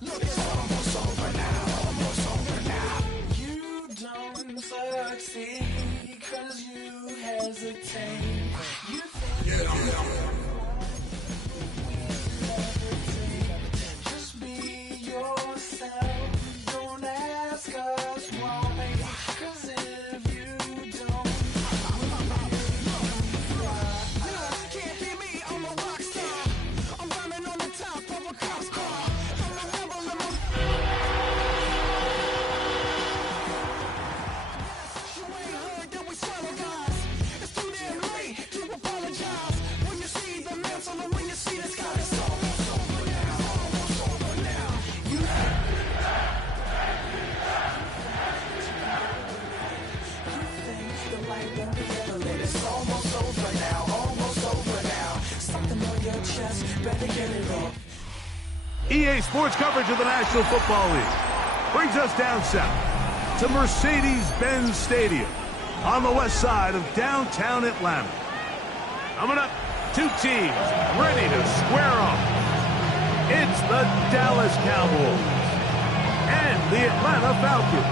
Look, it's almost over now, almost over now. You don't succeed 'cause you hesitate. You think just be yourself. Don't ask us why. 'Cause if you don't, can't hear me, I'm a rock star. I'm running on the top of a cop's car. I'm a rebel in my... You ain't heard that we swallow guys. It's too damn late to apologize. When you see the mantle and when you see the sky, it's almost over now, almost over now. You think the light won't be ever lit. It's almost over now, almost over now. Something on your chest, better get it off. EA Sports coverage of the National Football League brings us down south to Mercedes-Benz Stadium on the west side of downtown Atlanta. Coming up, two teams ready to square off. It's the Dallas Cowboys and the Atlanta Falcons.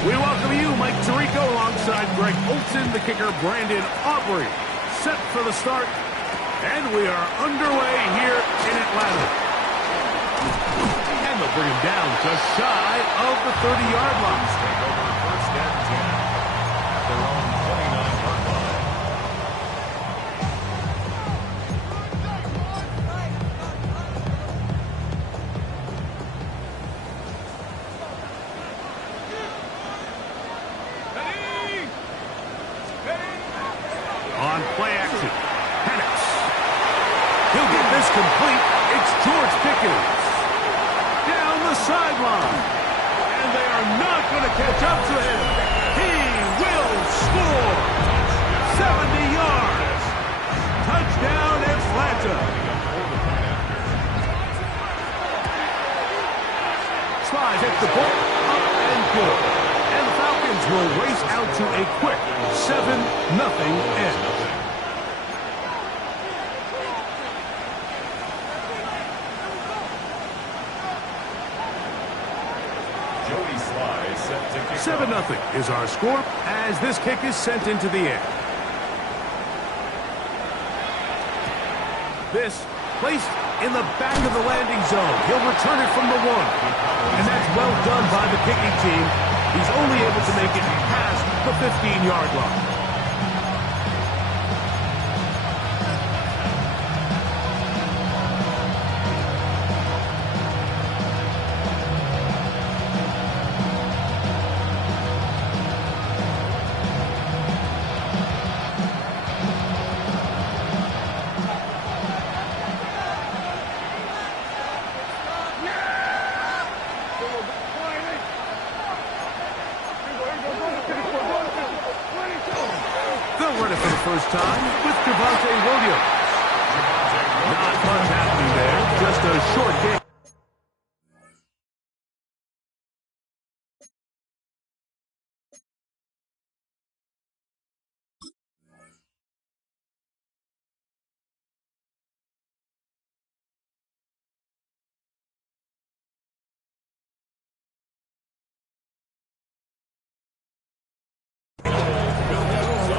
We welcome you, Mike Tirico, alongside Greg Olson, the kicker, Brandon Aubrey, set for the start, and we are underway here in Atlanta. And they'll bring him down just shy of the 30-yard line. Take over first and 10 at their own 29-yard line. On play action, Penix. He'll get this complete. It's George Pickens. Down the sideline. And they are not going to catch up to him. He will score. 70 yards. Touchdown, Atlanta. Slide hit the ball up and good. And the Falcons will race out to a quick 7-0 end. Jody Sly set to kick 7-0 off. is our score as this kick is sent into the air. This placed in the back of the landing zone. He'll return it from the 1. And that's well done by the kicking team. He's only able to make it past the 15-yard line. They'll run it for the first time with Javonte Williams. Not much happening there, just a short game.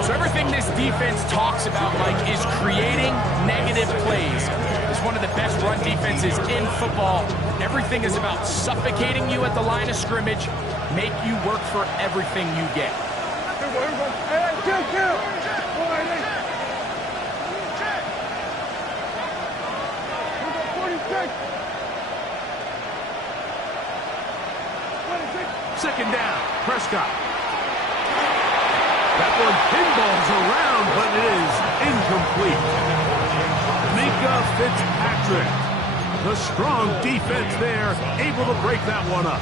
So everything this defense talks about, Mike, is creating negative plays. It's one of the best run defenses in football. Everything is about suffocating you at the line of scrimmage, make you work for everything you get. Second down, Prescott. That one pinballs around, but it is incomplete. Minka Fitzpatrick, the strong defense there, able to break that one up.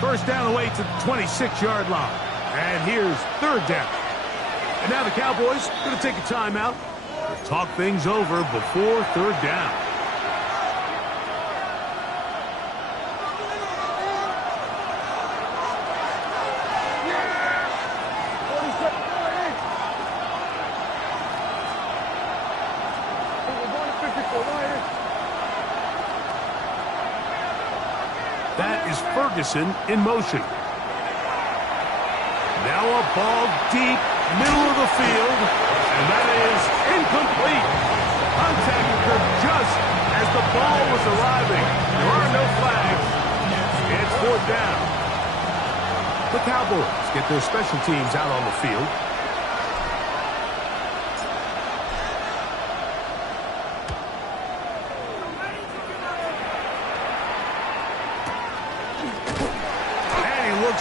First down away to the 26-yard line. And here's third down. And now the Cowboys going to take a timeout. Talk things over before third down. That is Ferguson in motion. Now a ball deep, middle of the field, and that is incomplete. Contact occurred just as the ball was arriving. There are no flags. It's fourth down. The Cowboys get their special teams out on the field.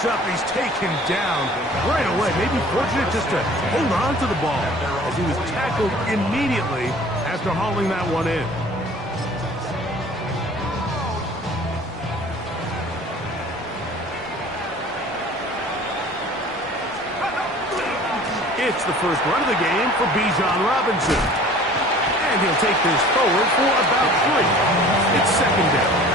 Up, he's taken down right away. Maybe fortunate just to hold on to the ball as he was tackled immediately after hauling that one in. It's the first run of the game for Bijan Robinson. And he'll take this forward for about 3. It's second down.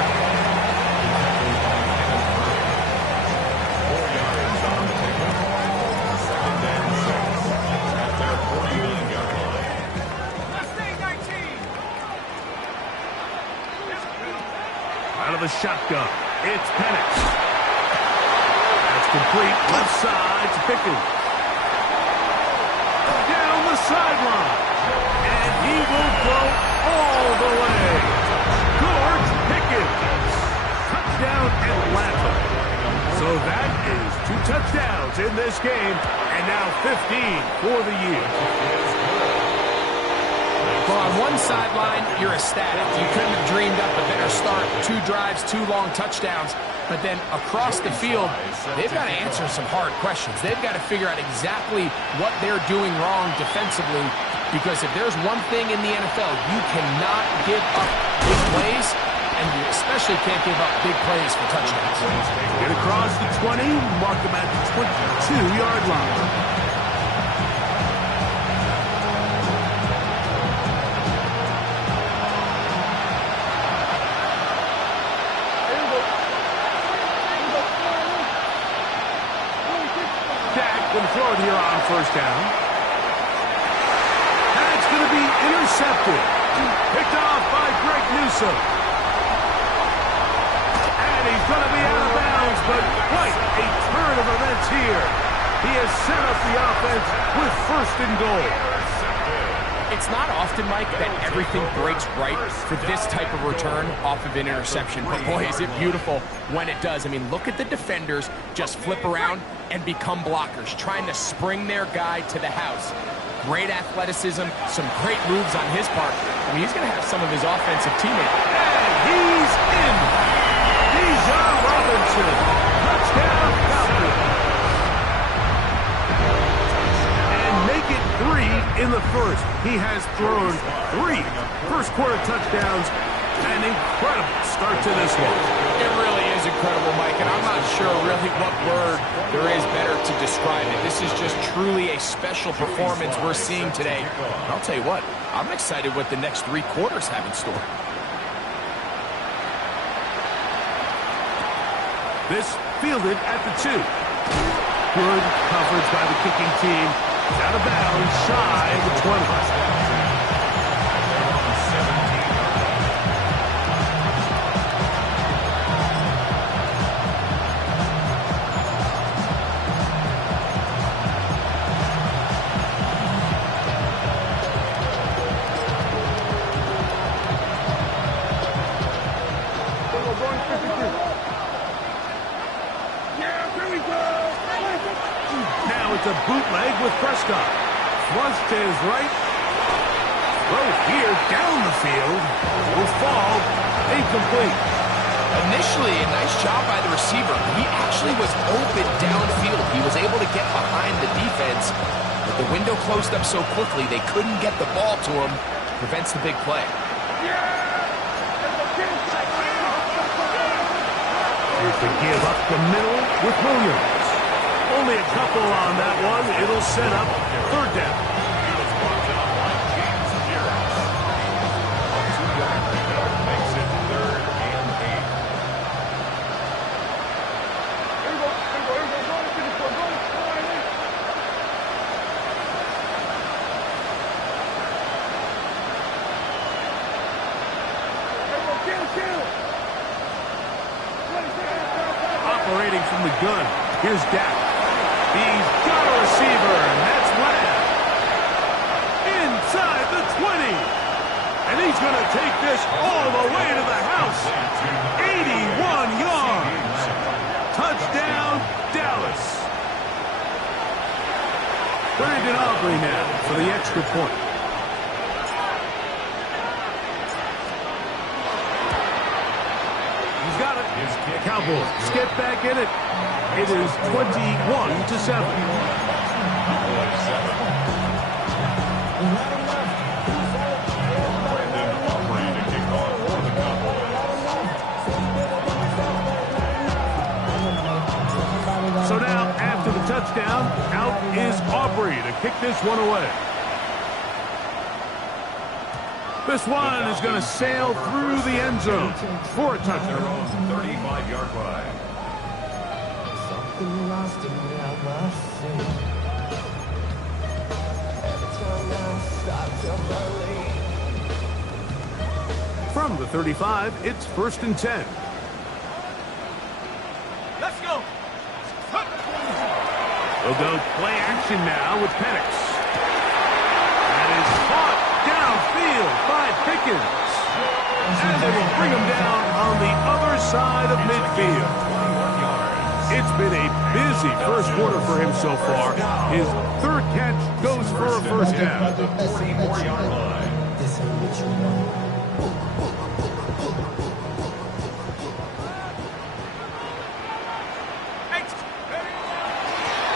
The shotgun. It's Penix. That's complete. Left side to Pickens. Down the sideline. And he will go all the way. George Pickens. Touchdown Atlanta. So that is 2 touchdowns in this game. And now 15 for the year. Well, on one sideline, you're ecstatic. You couldn't have dreamed up a better start. 2 drives, 2 long touchdowns. But then across the field, they've got to answer some hard questions. They've got to figure out exactly what they're doing wrong defensively. Because if there's one thing in the NFL, you cannot give up big plays, and you especially can't give up big plays for touchdowns. Get across the 20, mark them at the 22-yard line. Throw it here on first down. That's going to be intercepted. Picked off by Greg Newsome. And he's going to be out of bounds, but quite a turn of events here. He has set up the offense with first and goal. It's not often, Mike, that everything breaks right for this type of return off of an interception. But boy, is it beautiful when it does. I mean, look at the defenders just flip around and become blockers, trying to spring their guy to the house. Great athleticism, some great moves on his part. I mean, he's going to have some of his offensive teammates. And he's in. Bijan Robinson. Touchdown, Falcons. And make it 3 in the first. He has thrown 3 first-quarter touchdowns. An incredible start to this one. It really is incredible, Mike, and I'm not sure really what word there is better to describe it. This is just truly a special performance we're seeing today. And I'll tell you what, I'm excited what the next 3 quarters have in store. This fielded at the 2. Good coverage by the kicking team. It's out of bounds, shy of the 20. It's a bootleg with Prescott. Flush to his right. Throw here down the field. Will fall. Incomplete. Initially, a nice job by the receiver. He actually was open downfield. He was able to get behind the defense, but the window closed up so quickly they couldn't get the ball to him. Prevents the big play. Here's the give up the middle with Williams. Only a couple on that one. It'll set up third down. operating from the gun. Here's Dak. He's got a receiver, and that's Lamb. Inside the 20. And he's going to take this all the way to the house. 81 yards. Touchdown, Dallas. Brandon Aubrey now for the extra point. He's got it. Cowboys get back in it. It is 21-7. So now, after the touchdown, out is Aubrey to kick this one away. This one is going to sail through the end zone for a touchdown. 35-yard line. From the 35, it's 1st and 10. Let's go. They'll go play action now with Penix. That is caught downfield by Pickens. And they will bring him down on the other side of midfield. It's been a busy first quarter for him so far. His third catch goes for a first down. 44-yard line.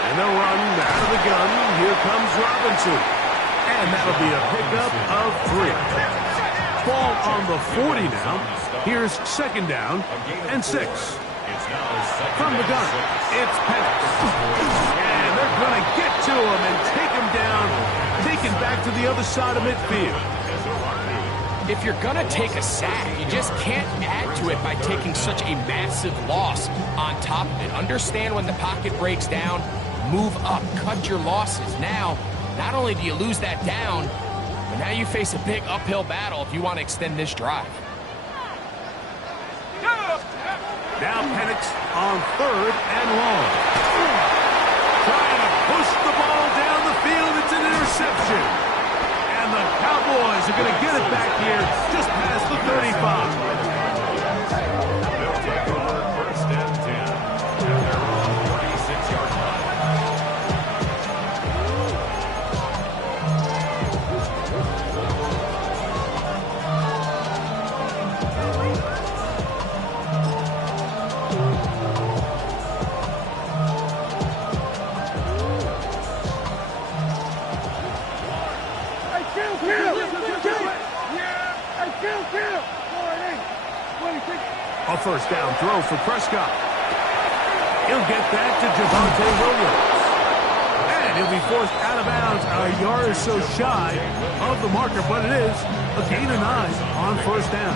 And they'll run out of the gun. Here comes Robinson. And that'll be a pickup of 3. Ball on the 40 now. Here's 2nd down and 6. From the gun, it's Penix. And they're going to get to him and take him down. Taken back to the other side of midfield. If you're going to take a sack, you just can't add to it by taking such a massive loss on top of it. Understand when the pocket breaks down, move up, cut your losses. Now, not only do you lose that down, but now you face a big uphill battle if you want to extend this drive. Now Penix on 3rd and long. Trying to push the ball down the field. It's an interception. And the Cowboys are going to get it back here just past the 35. They'll take over 1st and 10. And they're on the 36-yard line. A first down throw for Prescott. He'll get that to Javonte Williams. And he'll be forced out of bounds a yard or so shy of the marker, but it is a gain of 9 on 1st down.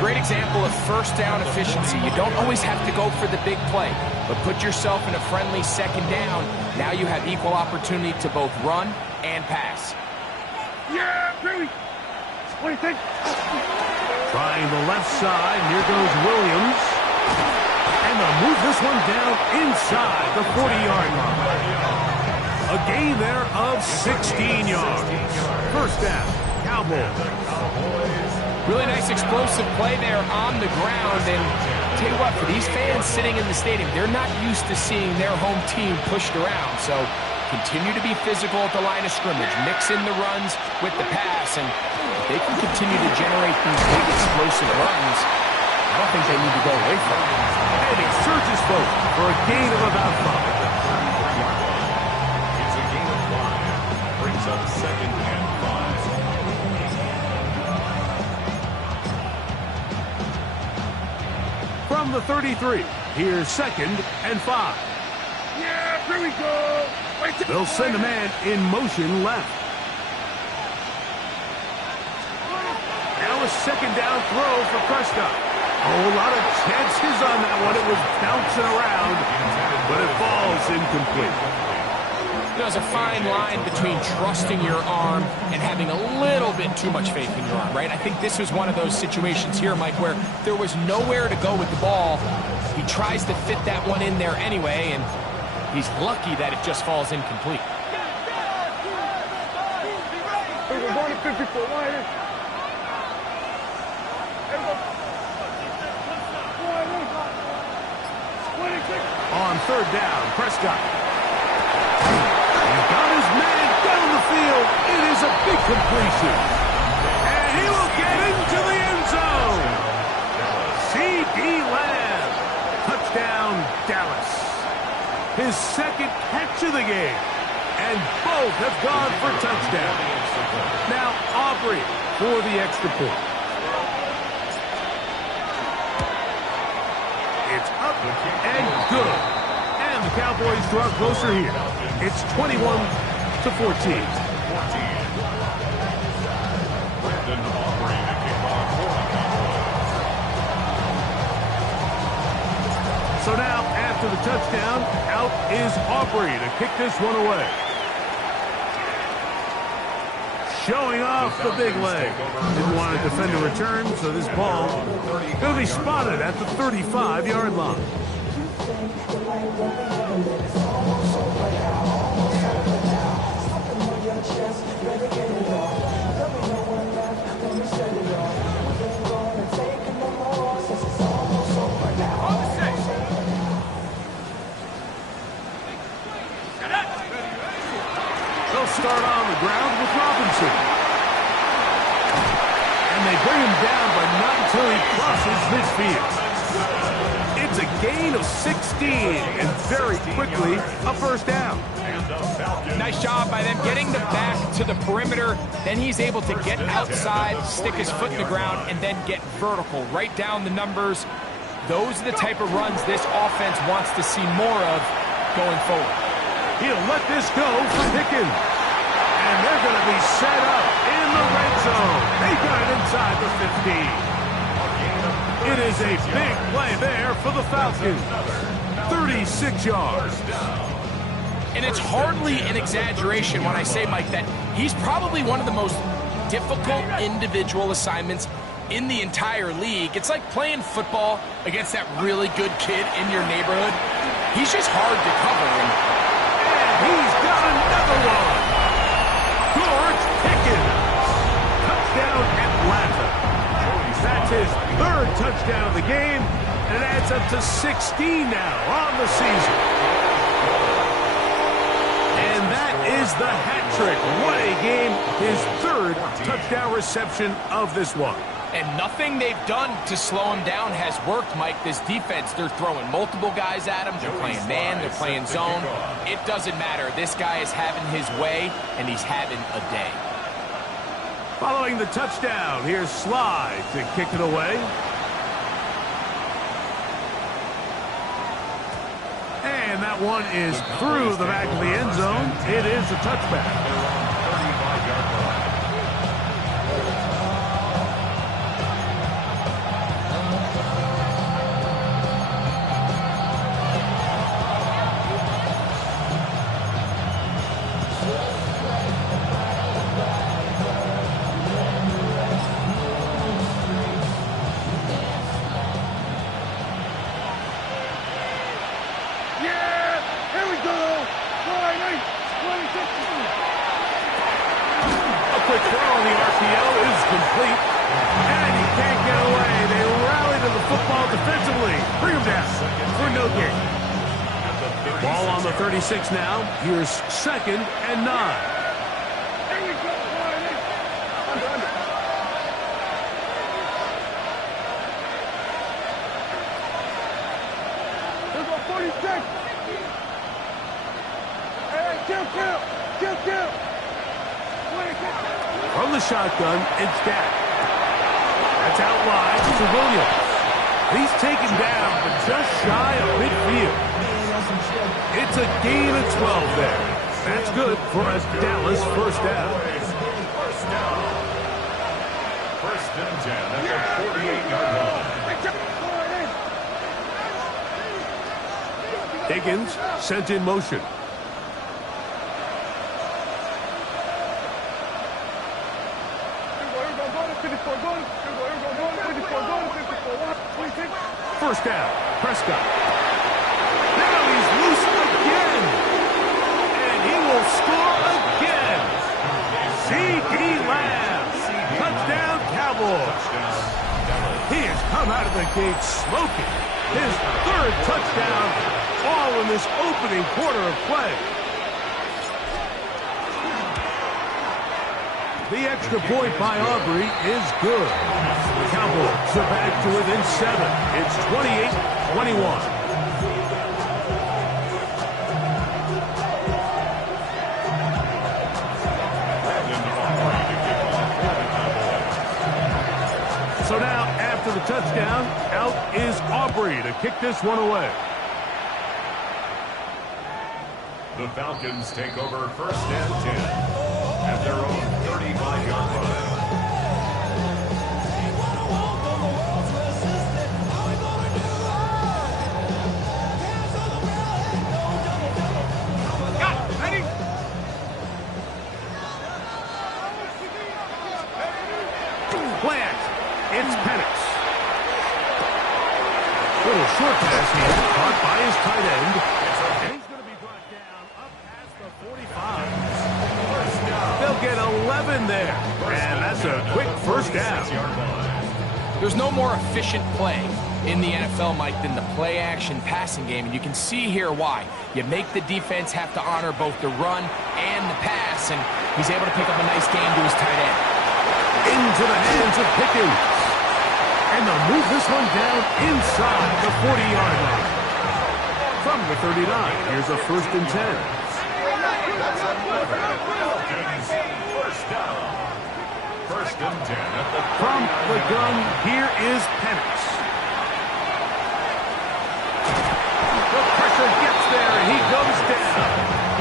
Great example of first down efficiency. You don't always have to go for the big play, but put yourself in a friendly 2nd down. Now you have equal opportunity to both run and pass. Yeah, Billy. What do you think? Trying the left side. Here goes Williams. And they'll move this one down inside the 40-yard line. A gain there of 16 yards. First down, Cowboys. Really nice explosive play there on the ground. And tell you what, for these fans sitting in the stadium, they're not used to seeing their home team pushed around. So continue to be physical at the line of scrimmage. Mix in the runs with the pass. And if they can continue to generate these big explosive runs, I don't think they need to go away from it. And he surges forward for a gain of about 5. It's a gain of 5. Brings up 2nd and 5. From the 33, here's 2nd and 5. Yeah, here we go. They'll send a man in motion left. Now a 2nd down throw for Prescott. Oh, a lot of chances on that one. It was bouncing around, but it falls incomplete. There's a fine line between trusting your arm and having a little bit too much faith in your arm, right? I think this was one of those situations here, Mike, where there was nowhere to go with the ball. He tries to fit that one in there anyway, and he's lucky that it just falls incomplete. On third down, Prescott. He's got his man down the field. It is a big completion. And he will get into the end zone. C.D. Lamb. Touchdown, Dallas. His second catch of the game. And both have gone for touchdowns. Now Aubrey for the extra point. It's up and good. And the Cowboys draw closer here. It's 21-14. So now, after the touchdown, out is Aubrey to kick this one away. Showing off the big leg. Didn't want to defend a return, so this ball going to be spotted at the 35-yard line. They'll start on the ground with Robinson. And they bring him down, but not until he crosses midfield. It's a gain of 16, and very quickly, a first down. Nice job by them getting the back to the perimeter. Then he's able to get outside, stick his foot in the ground, and then get vertical. Right down the numbers. Those are the type of runs this offense wants to see more of going forward. He'll let this go for Pickens. And they're going to be set up in the red zone. They got it inside the 15. It is a big play there for the Falcons. 36 yards. And it's hardly an exaggeration when I say, Mike, that he's probably one of the most difficult individual assignments in the entire league. It's like playing football against that really good kid in your neighborhood. He's just hard to cover. And he's got another one. George Pickens. Touchdown, Atlanta. That's his third touchdown of the game, and it adds up to 16 now on the season. And that is the hat trick. What a game. His third touchdown reception of this one. And nothing they've done to slow him down has worked, Mike. This defense, they're throwing multiple guys at him. They're playing man, they're playing zone. It doesn't matter. This guy is having his way, and he's having a day. Following the touchdown, here's Sly to kick it away. And that one is through the back of the end zone. It is a touchback. Ball on the 36 now. Here's 2nd and 9. From the shotgun, it's Dak. That's out wide to Williams. He's taken down, but just shy of midfield. It's a gain of 12 there. That's good for a Dallas first down. First and 10 at the 48-yard line. Higgins sent in motion. First down, Prescott. Now he's loose again. And he will score again. C.D. Lamb. Touchdown, Cowboys. He has come out of the gate smoking. His third touchdown, all in this opening quarter of play. The extra point by Aubrey is good. The Cowboys are back to within 7. It's 28-21. So now, after the touchdown, out is Aubrey to kick this one away. The Falcons take over first and 10 at their own 35-yard line. Plant. It's Penix. Little short pass here, caught by his tight end. And he's going to be brought down up past the 45. They'll get 11 there. And that's a quick first down. There's no more efficient play in the NFL, Mike, than the play-action passing game, and you can see here why. You make the defense have to honor both the run and the pass, and he's able to pick up a nice game to his tight end. Into the hands of Pickens. And they'll move this one down inside the 40-yard line. From the 39, here's a 1st and 10. First and 10 at the From the gun, here is Penix. The pressure gets there, and he goes down.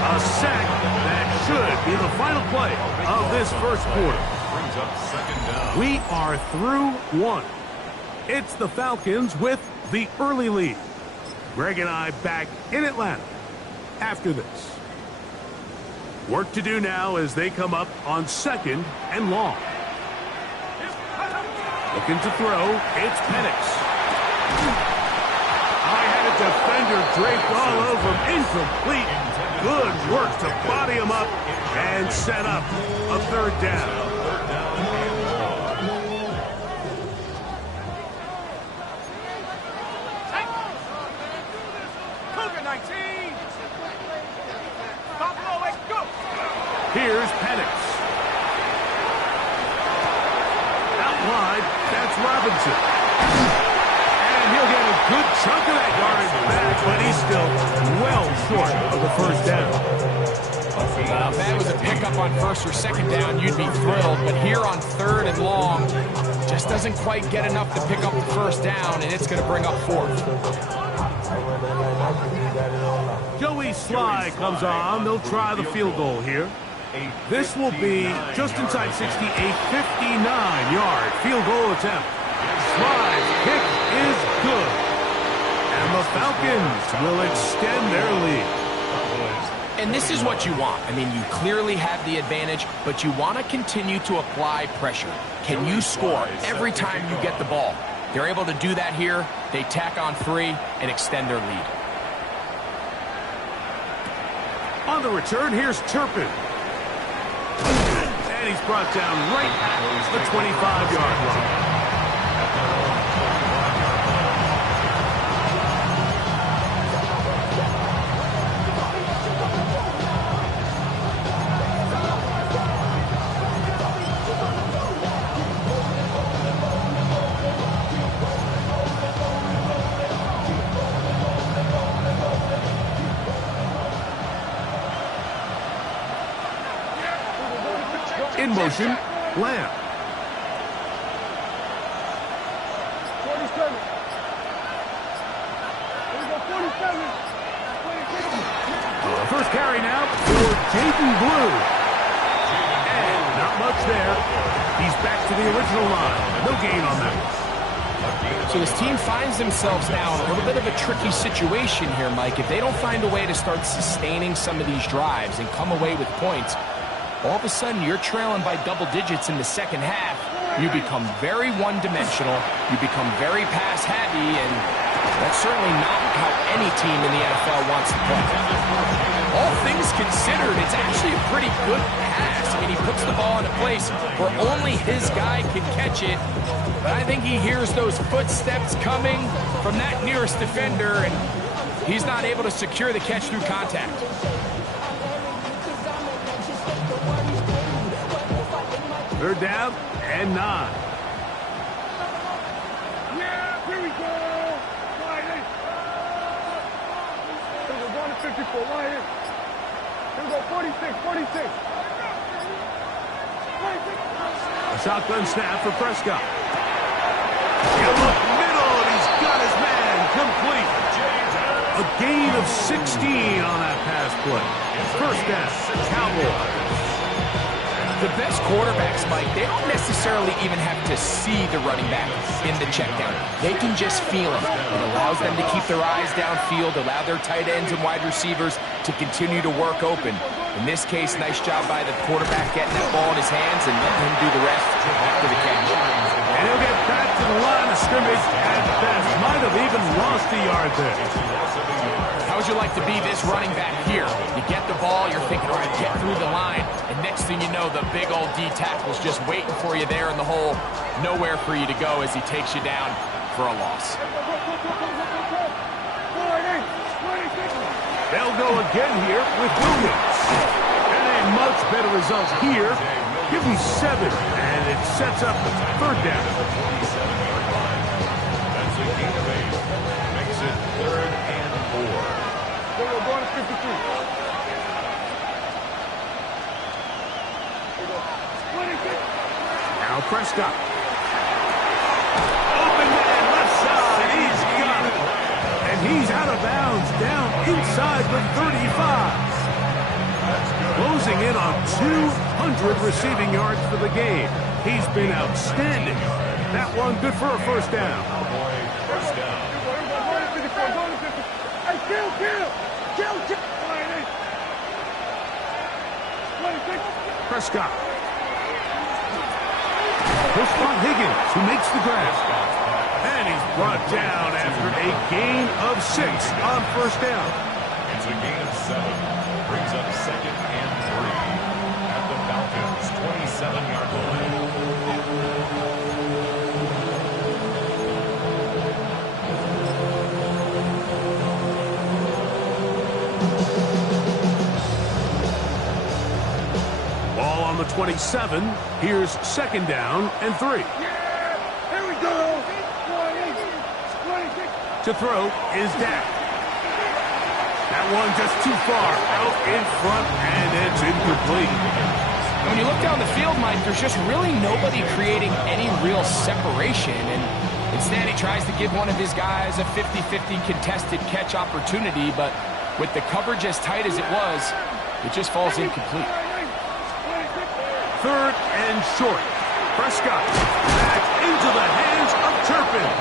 A sack that should be the final play of this first quarter. brings up second down. We are through 1. It's the Falcons with the early lead. Greg and I back in Atlanta after this. Work to do now as they come up on 2nd and long. Looking to throw, it's Penix. I had a defender draped all over him, incomplete. Good work to body him up and set up a 3rd down. Here's Penix. Out wide, that's Robinson. And he'll get a good chunk of that yardage back, but he's still well short of the 1st down. If that was a pickup on 1st or 2nd down, you'd be thrilled. But here on 3rd and long, just doesn't quite get enough to pick up the 1st down, and it's going to bring up 4th. Joey Sly comes on. They'll try the field goal here. This will be just inside 60, a 59-yard field goal attempt. Sly's kick is good. And the Falcons will extend their lead. And this is what you want. I mean, you clearly have the advantage, but you want to continue to apply pressure. Can you score every time you get the ball? They're able to do that here. They tack on 3 and extend their lead. On the return, here's Turpin. And he's brought down right at the 25-yard line. In motion, Lamb. First carry now for Jaden Blue. And not much there. He's back to the original line. No gain on that. So this team finds themselves now in a little bit of a tricky situation here, Mike. If they don't find a way to start sustaining some of these drives and come away with points, all of a sudden you're trailing by double digits in the 2nd half. you become very one-dimensional, you become very pass-heavy, and that's certainly not how any team in the NFL wants to play. All things considered, it's actually a pretty good pass. I mean, he puts the ball in a place where only his guy can catch it, but I think he hears those footsteps coming from that nearest defender, and he's not able to secure the catch through contact. Third down and 9. Yeah, here we go. Line in. Here we go, going to 54. Line in. Here we go, 46, 46. A shotgun snap for Prescott. He'll look middle, and he's got his man complete. A gain of 16 on that pass play. First down, Cowboys. The best quarterbacks, Mike, they don't necessarily even have to see the running back in the check down. They can just feel him. It allows them to keep their eyes downfield, allow their tight ends and wide receivers to continue to work open. In this case, nice job by the quarterback getting that ball in his hands and letting him do the rest after the catch. And he'll get back to the line of scrimmage at best. Might have even lost a yard there. How would you like to be this running back here? You get the ball, you're thinking, all right, get through the line, and next thing you know, the big old D tackle's just waiting for you there in the hole. Nowhere for you to go as he takes you down for a loss. They'll go again here with Williams. And a much better result here. Give him 7, and it sets up the third down. That's a gain of 8. Makes it 3rd and 4. We're going to 53. Now Prescott. Open man, left side. He's got it. And he's out of bounds, down inside the 35. Closing in on 200 receiving yards for the game. He's been outstanding. That one good for a first down. First down. Prescott. Pushed on Higgins, who makes the grab. And he's brought down after a gain of 6 on first down. It's a gain of 7. Brings up 2nd and 3 at the Falcons' 27-yard line. Ball on the 27. Here's 2nd down and 3. Yeah, here we go. To throw is Dak. That one just too far out in front, and it's incomplete. When you look down the field, Mike, there's just really nobody creating any real separation, and instead he tries to give one of his guys a 50-50 contested catch opportunity, but with the coverage as tight as it was, it just falls incomplete. 3rd and short. Prescott back into the hands of Turpin.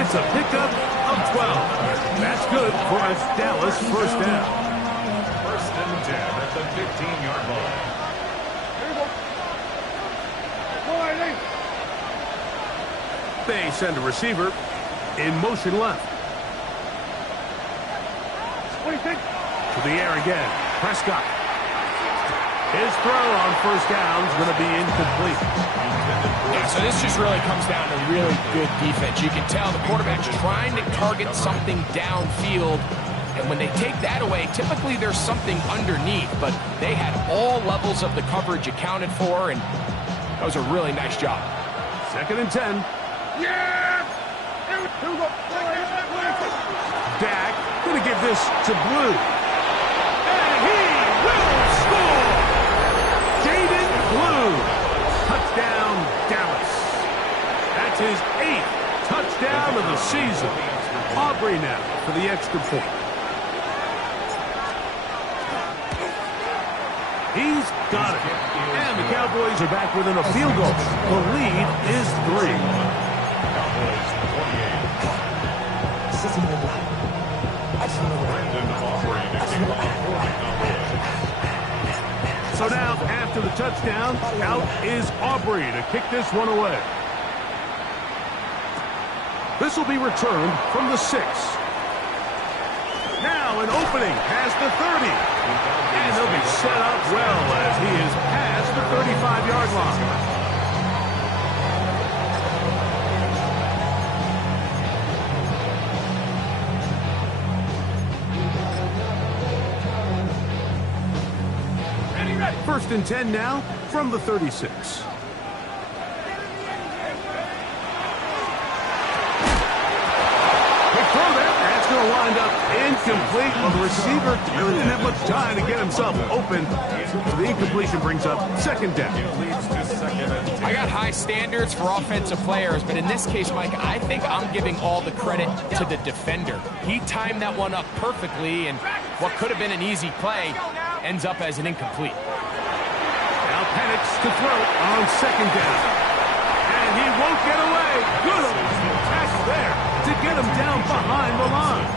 It's a pickup of 12. That's good for a Dallas first down. 1st and 10 at the 15-yard line. They send a receiver in motion left. To the air again. Prescott. His throw on first down is going to be incomplete. Yeah, so this just really comes down to really good defense. You can tell the quarterback's trying to target something downfield, and when they take that away, typically there's something underneath, but they had all levels of the coverage accounted for, and that was a really nice job. 2nd and 10. Yeah! Here we go. Dak going to give this to Blue. And he will score! Jaden Blue. Touchdown, Dallas. That's his 8th touchdown of the season. Aubrey now for the extra point. He's got it. And the Cowboys are back within a field goal. The lead is 3. Cowboys 28. Brandon Aubrey to kick off for the Cowboys. So now, after the touchdown, out is Aubrey to kick this one away. This will be returned from the 6. Now an opening past the 30. And he'll be set up well as he is past the 35-yard line. First and 10 now from the 36. Big throw there. That's going to wind up incomplete. Well, the receiver really didn't have much time to get himself open. So the incompletion brings up second down. I got high standards for offensive players, but in this case, Mike, I think I'm giving all the credit to the defender. He timed that one up perfectly, and what could have been an easy play ends up as an incomplete. Now Penix to throw on second down. And he won't get away. Good tackle there to get him down behind the line.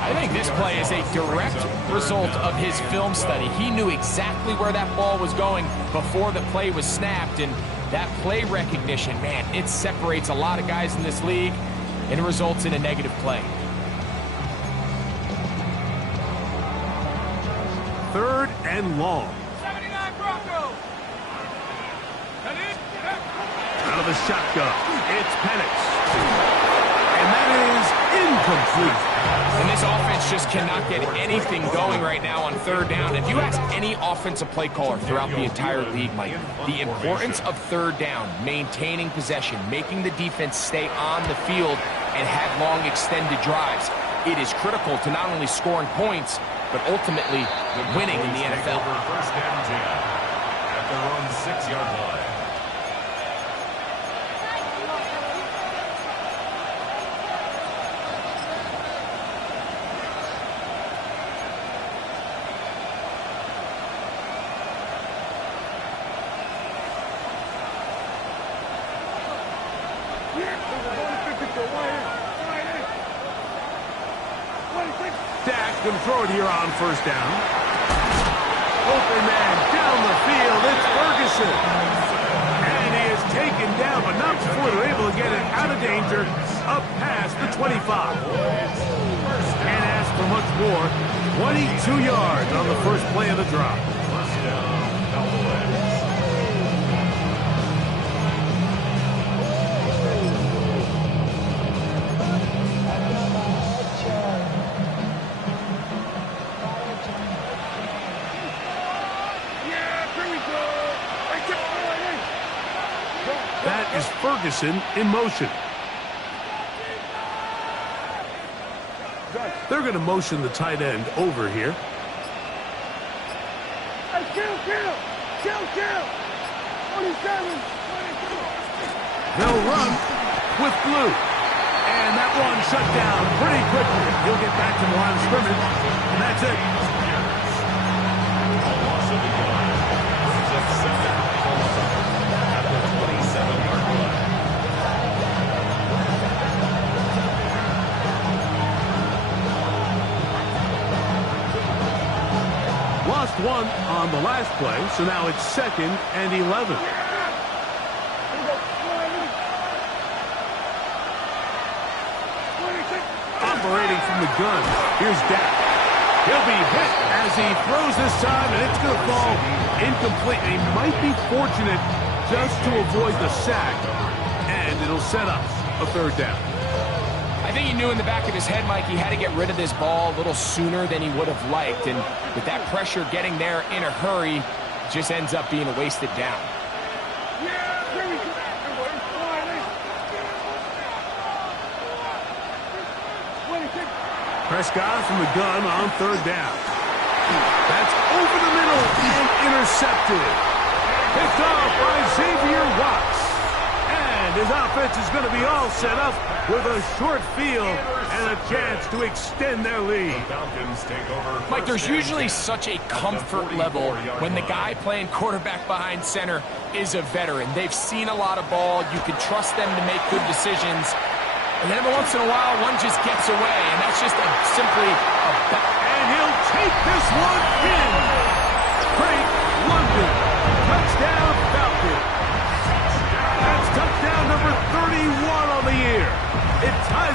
I think this play is a direct result of his film study. He knew exactly where that ball was going before the play was snapped, and that play recognition, man, it separates a lot of guys in this league, and it results in a negative play. Third and long. 79 Broncos. Out of the shotgun, it's Penix. And that is incomplete. And this offense just cannot get anything going right now on third down. If you ask any offensive play caller throughout the entire league, Mike, the importance of third down, maintaining possession, making the defense stay on the field and have long extended drives, it is critical to not only scoring points, but ultimately winning in the NFL. First down 10 at their own 6-yard line. Dak going to throw it here on first down. Open man down the field. It's Ferguson. And he is taken down, but not before they're able to get it out of danger up past the 25. Can't ask for much more. 22 yards on the first play of the drive. First down, Cowboys. That is Ferguson in motion. They're going to motion the tight end over here. Hey, kill! 27! They'll run with Blue. And that one shut down pretty quickly. He'll get back to the line of scrimmage, and that's it. A loss of the yard. Brings up second and 11 at the 27-yard line. Lost one on the last play, so now it's second and 11. Operating from the gun, here's Dak. He'll be hit as he throws this time, and it's going to fall incomplete. He might be fortunate just to avoid the sack, and it'll set up a third down. I think he knew in the back of his head, Mike, he had to get rid of this ball a little sooner than he would have liked. And with that pressure getting there in a hurry, it just ends up being a wasted down. Prescott from the gun on third down. That's over the middle and intercepted. Picked off by Xavier Watts. And his offense is going to be all set up with a short field and a chance to extend their lead. Falcons take over. Mike, there's usually such a comfort level when the guy playing quarterback behind center is a veteran. They've seen a lot of ball. You can trust them to make good decisions. And then every once in a while, one just gets away, and that's just simply a... And he'll take this one in. Great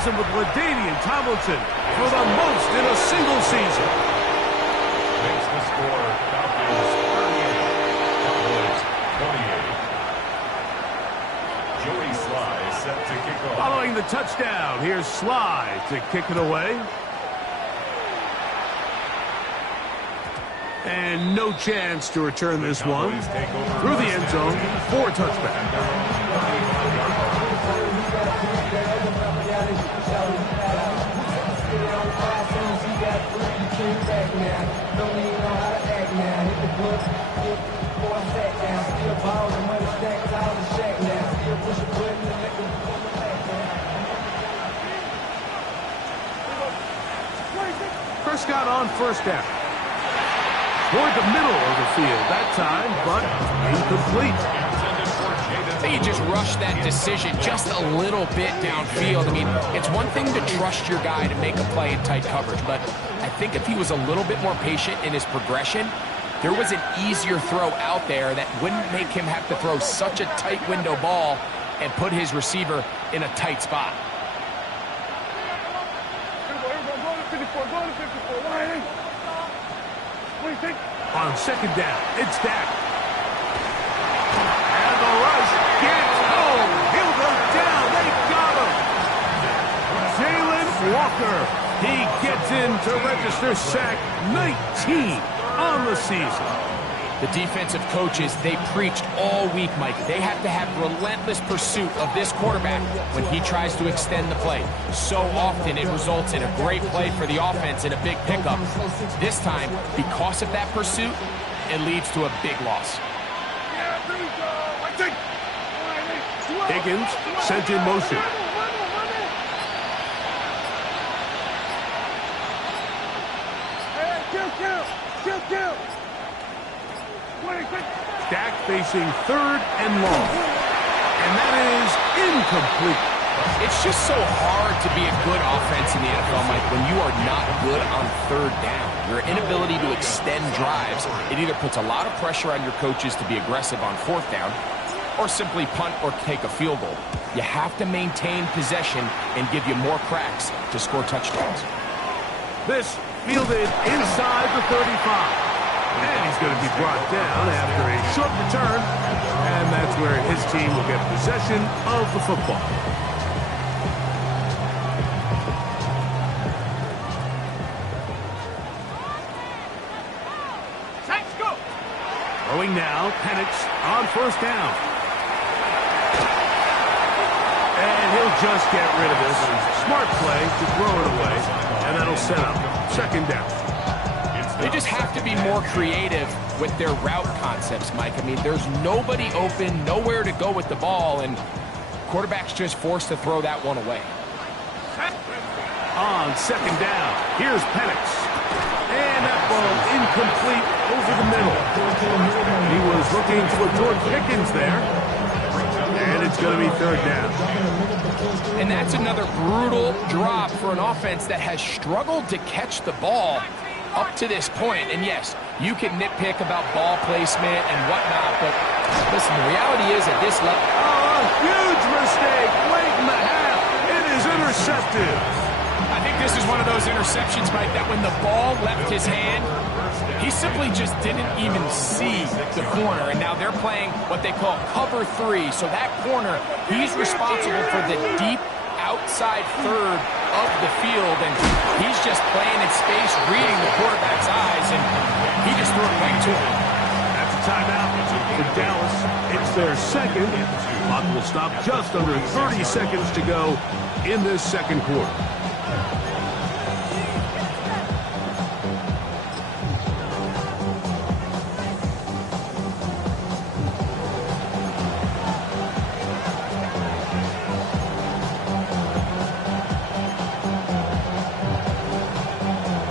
him with LaDainian Tomlinson for the most in a single season. Makes the score Falcons 38, Cowboys 28. Joey Sly set to kick off. Following the touchdown, here's Sly to kick it away. And no chance to return this one. Through the end zone for a touchback. Prescott on first down. Toward the middle of the field that time, but incomplete. I think he just rushed that decision just a little bit downfield. I mean, it's one thing to trust your guy to make a play in tight coverage, but I think if he was a little bit more patient in his progression, there was an easier throw out there that wouldn't make him have to throw such a tight window ball and put his receiver in a tight spot. On second down, it's Dak. And the rush gets home. He'll go down. They got him. Jalen Walker. He gets in to register sack 19 on the season. The defensive coaches, they preached all week, Mike. They have to have relentless pursuit of this quarterback when he tries to extend the play. So often it results in a great play for the offense and a big pickup. This time, because of that pursuit, it leads to a big loss. Higgins sent in motion. Kill. Dak facing third and long. And that is incomplete. It's just so hard to be a good offense in the NFL, Mike, when you are not good on third down. Your inability to extend drives, it either puts a lot of pressure on your coaches to be aggressive on fourth down or simply punt or take a field goal. You have to maintain possession and give you more cracks to score touchdowns. This fielded inside the 35. And he's going to be brought down after a short return. And that's where his team will get possession of the football. Let's go. Throwing now, Penix on first down. And he'll just get rid of this. Smart play to throw it away. And that'll set up second down. They just have to be more creative with their route concepts, Mike. I mean, there's nobody open, nowhere to go with the ball, and quarterback's just forced to throw that one away. On second down, here's Penix. And that ball incomplete over the middle. He was looking for George Pickens there. And it's going to be third down. And that's another brutal drop for an offense that has struggled to catch the ball up to this point. And yes, you can nitpick about ball placement and whatnot, but listen, the reality is at this level... Oh, a huge mistake late in the half. It is intercepted. I think this is one of those interceptions, Mike, that when the ball left his hand, he simply just didn't even see the corner. And now they're playing what they call cover three. So that corner, he's responsible for the deep outside third of the field, and he's just playing in space, reading the quarterback's eyes, and he just threw it right to him. That's a timeout for Dallas. It's their second. Clock will stop just under 30 seconds to go in this second quarter.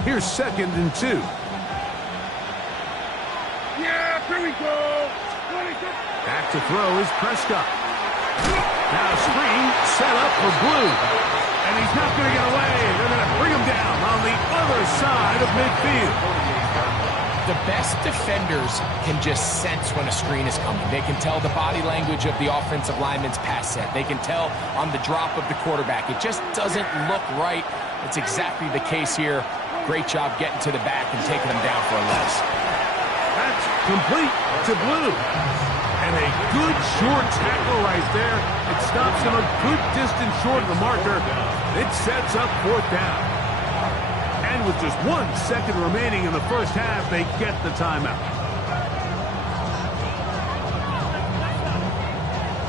Here's second and 2. Yeah, here we go. Back to throw is Prescott. Now screen set up for Blue. And he's not going to get away. They're going to bring him down on the other side of midfield. The best defenders can just sense when a screen is coming. They can tell the body language of the offensive lineman's pass set. They can tell on the drop of the quarterback. It just doesn't look right. It's exactly the case here. Great job getting to the back and taking them down for a loss. That's complete to Blue. And a good short tackle right there. It stops him a good distance short of the marker. It sets up 4th down. And with just 1 second remaining in the first half, they get the timeout.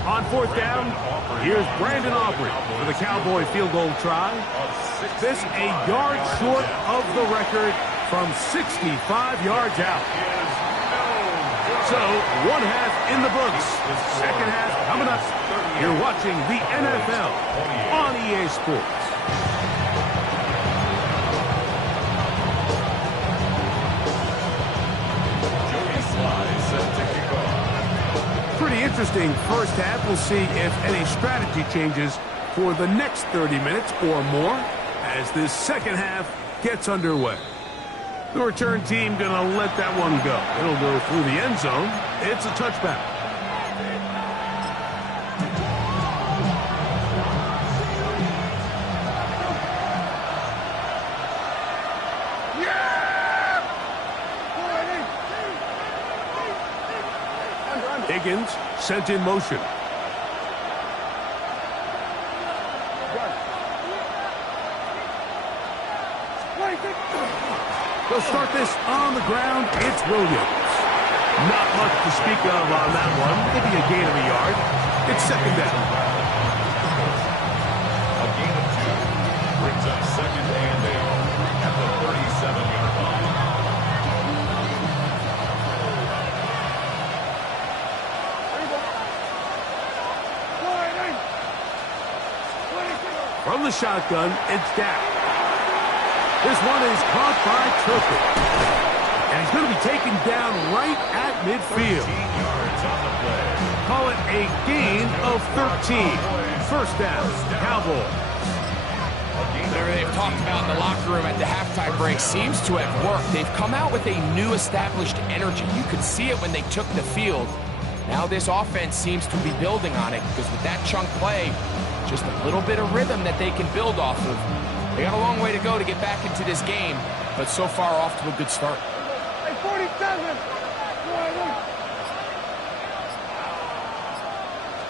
On 4th down, here's Brandon Aubrey for the Cowboy field goal try. This a yard short of the record from 65 yards out. So, 1 half in the books. 2nd half coming up. You're watching the NFL on EA Sports. Pretty interesting first half. We'll see if any strategy changes for the next 30 minutes or more as this second half gets underway. The return team going to let that one go. It'll go through the end zone. It's a touchback. Higgins sent in motion. They'll start this on the ground. It's Williams. Not much to speak of on that one. Maybe a gain of a yard. It's 2nd down. A gain of 2 brings up 2nd and 8 at the 37-yard line. From the shotgun, it's Dak. This one is caught by Turpin. And he's going to be taken down right at midfield. 13 yards on the play. Call it a gain of 13. 1st down, Cowboys. Whatever they've talked about in the locker room at the halftime break seems to have worked. They've come out with a new established energy. You could see it when they took the field. Now this offense seems to be building on it because with that chunk play, just a little bit of rhythm that they can build off of. They got a long way to go to get back into this game, but so far off to a good start. Hey, 47.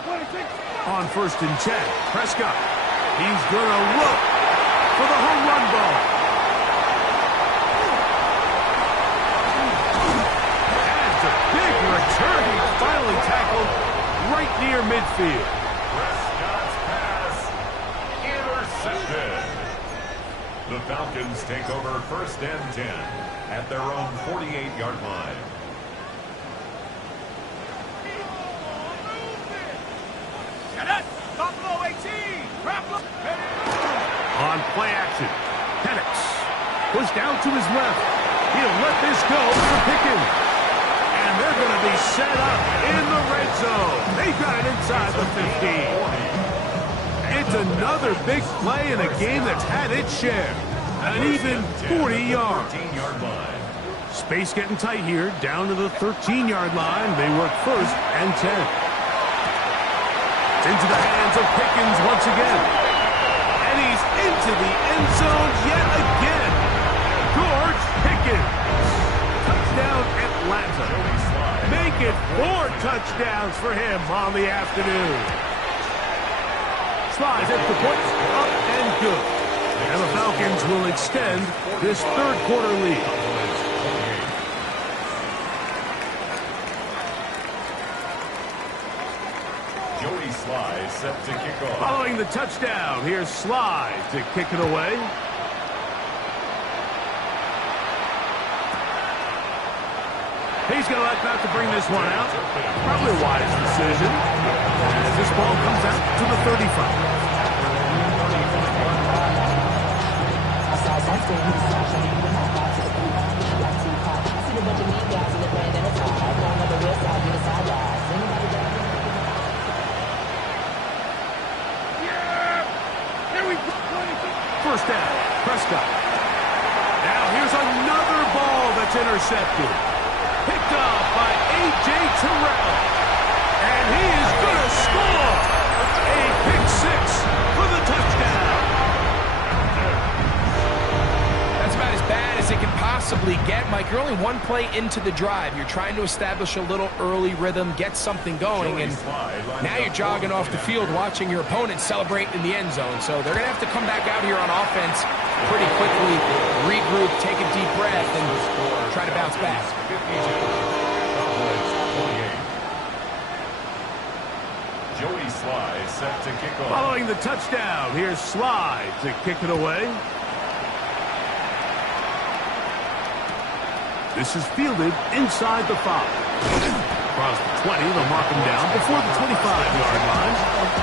26. On 1st and 10, Prescott. He's going to look for the home run ball. That's a big return. He's finally tackled right near midfield. Prescott's pass intercepted. The Falcons take over 1st and 10 at their own 48-yard line. On play action, Penix pushed out to his left. He'll let this go for Pickens. And they're going to be set up in the red zone. They've got it inside the 15. It's another big play in a game that's had its share. An even 40 yards. 13-yard line. Space getting tight here. Down to the 13-yard line. They work 1st and 10. It's into the hands of Pickens once again. And he's into the end zone yet again. George Pickens. Touchdown Atlanta. Make it 4 touchdowns for him on the afternoon. Slides at the point, up and good. And the Falcons will extend this 3rd quarter lead. Joey Sly set to kick off. Following the touchdown, here's Sly to kick it away. He's going to elect not to bring this one out. Probably a wise decision. As this ball comes out to the 35. First down, Prescott. Now here's another ball it's intercepted. Picked off by A.J. Terrell. And he is going to score. A pick six for the touchdown. That's about as bad as it can possibly get, Mike. You're only one play into the drive. You're trying to establish a little early rhythm, get something going, and now you're jogging off the field watching your opponent celebrate in the end zone. So they're going to have to come back out here on offense pretty quickly, regroup, take a deep breath, and try to bounce back. Joey Sly set to kick off. Following the touchdown, here's Sly to kick it away. This is fielded inside the 5. Across the 20, they'll mark him down before the 25-yard line.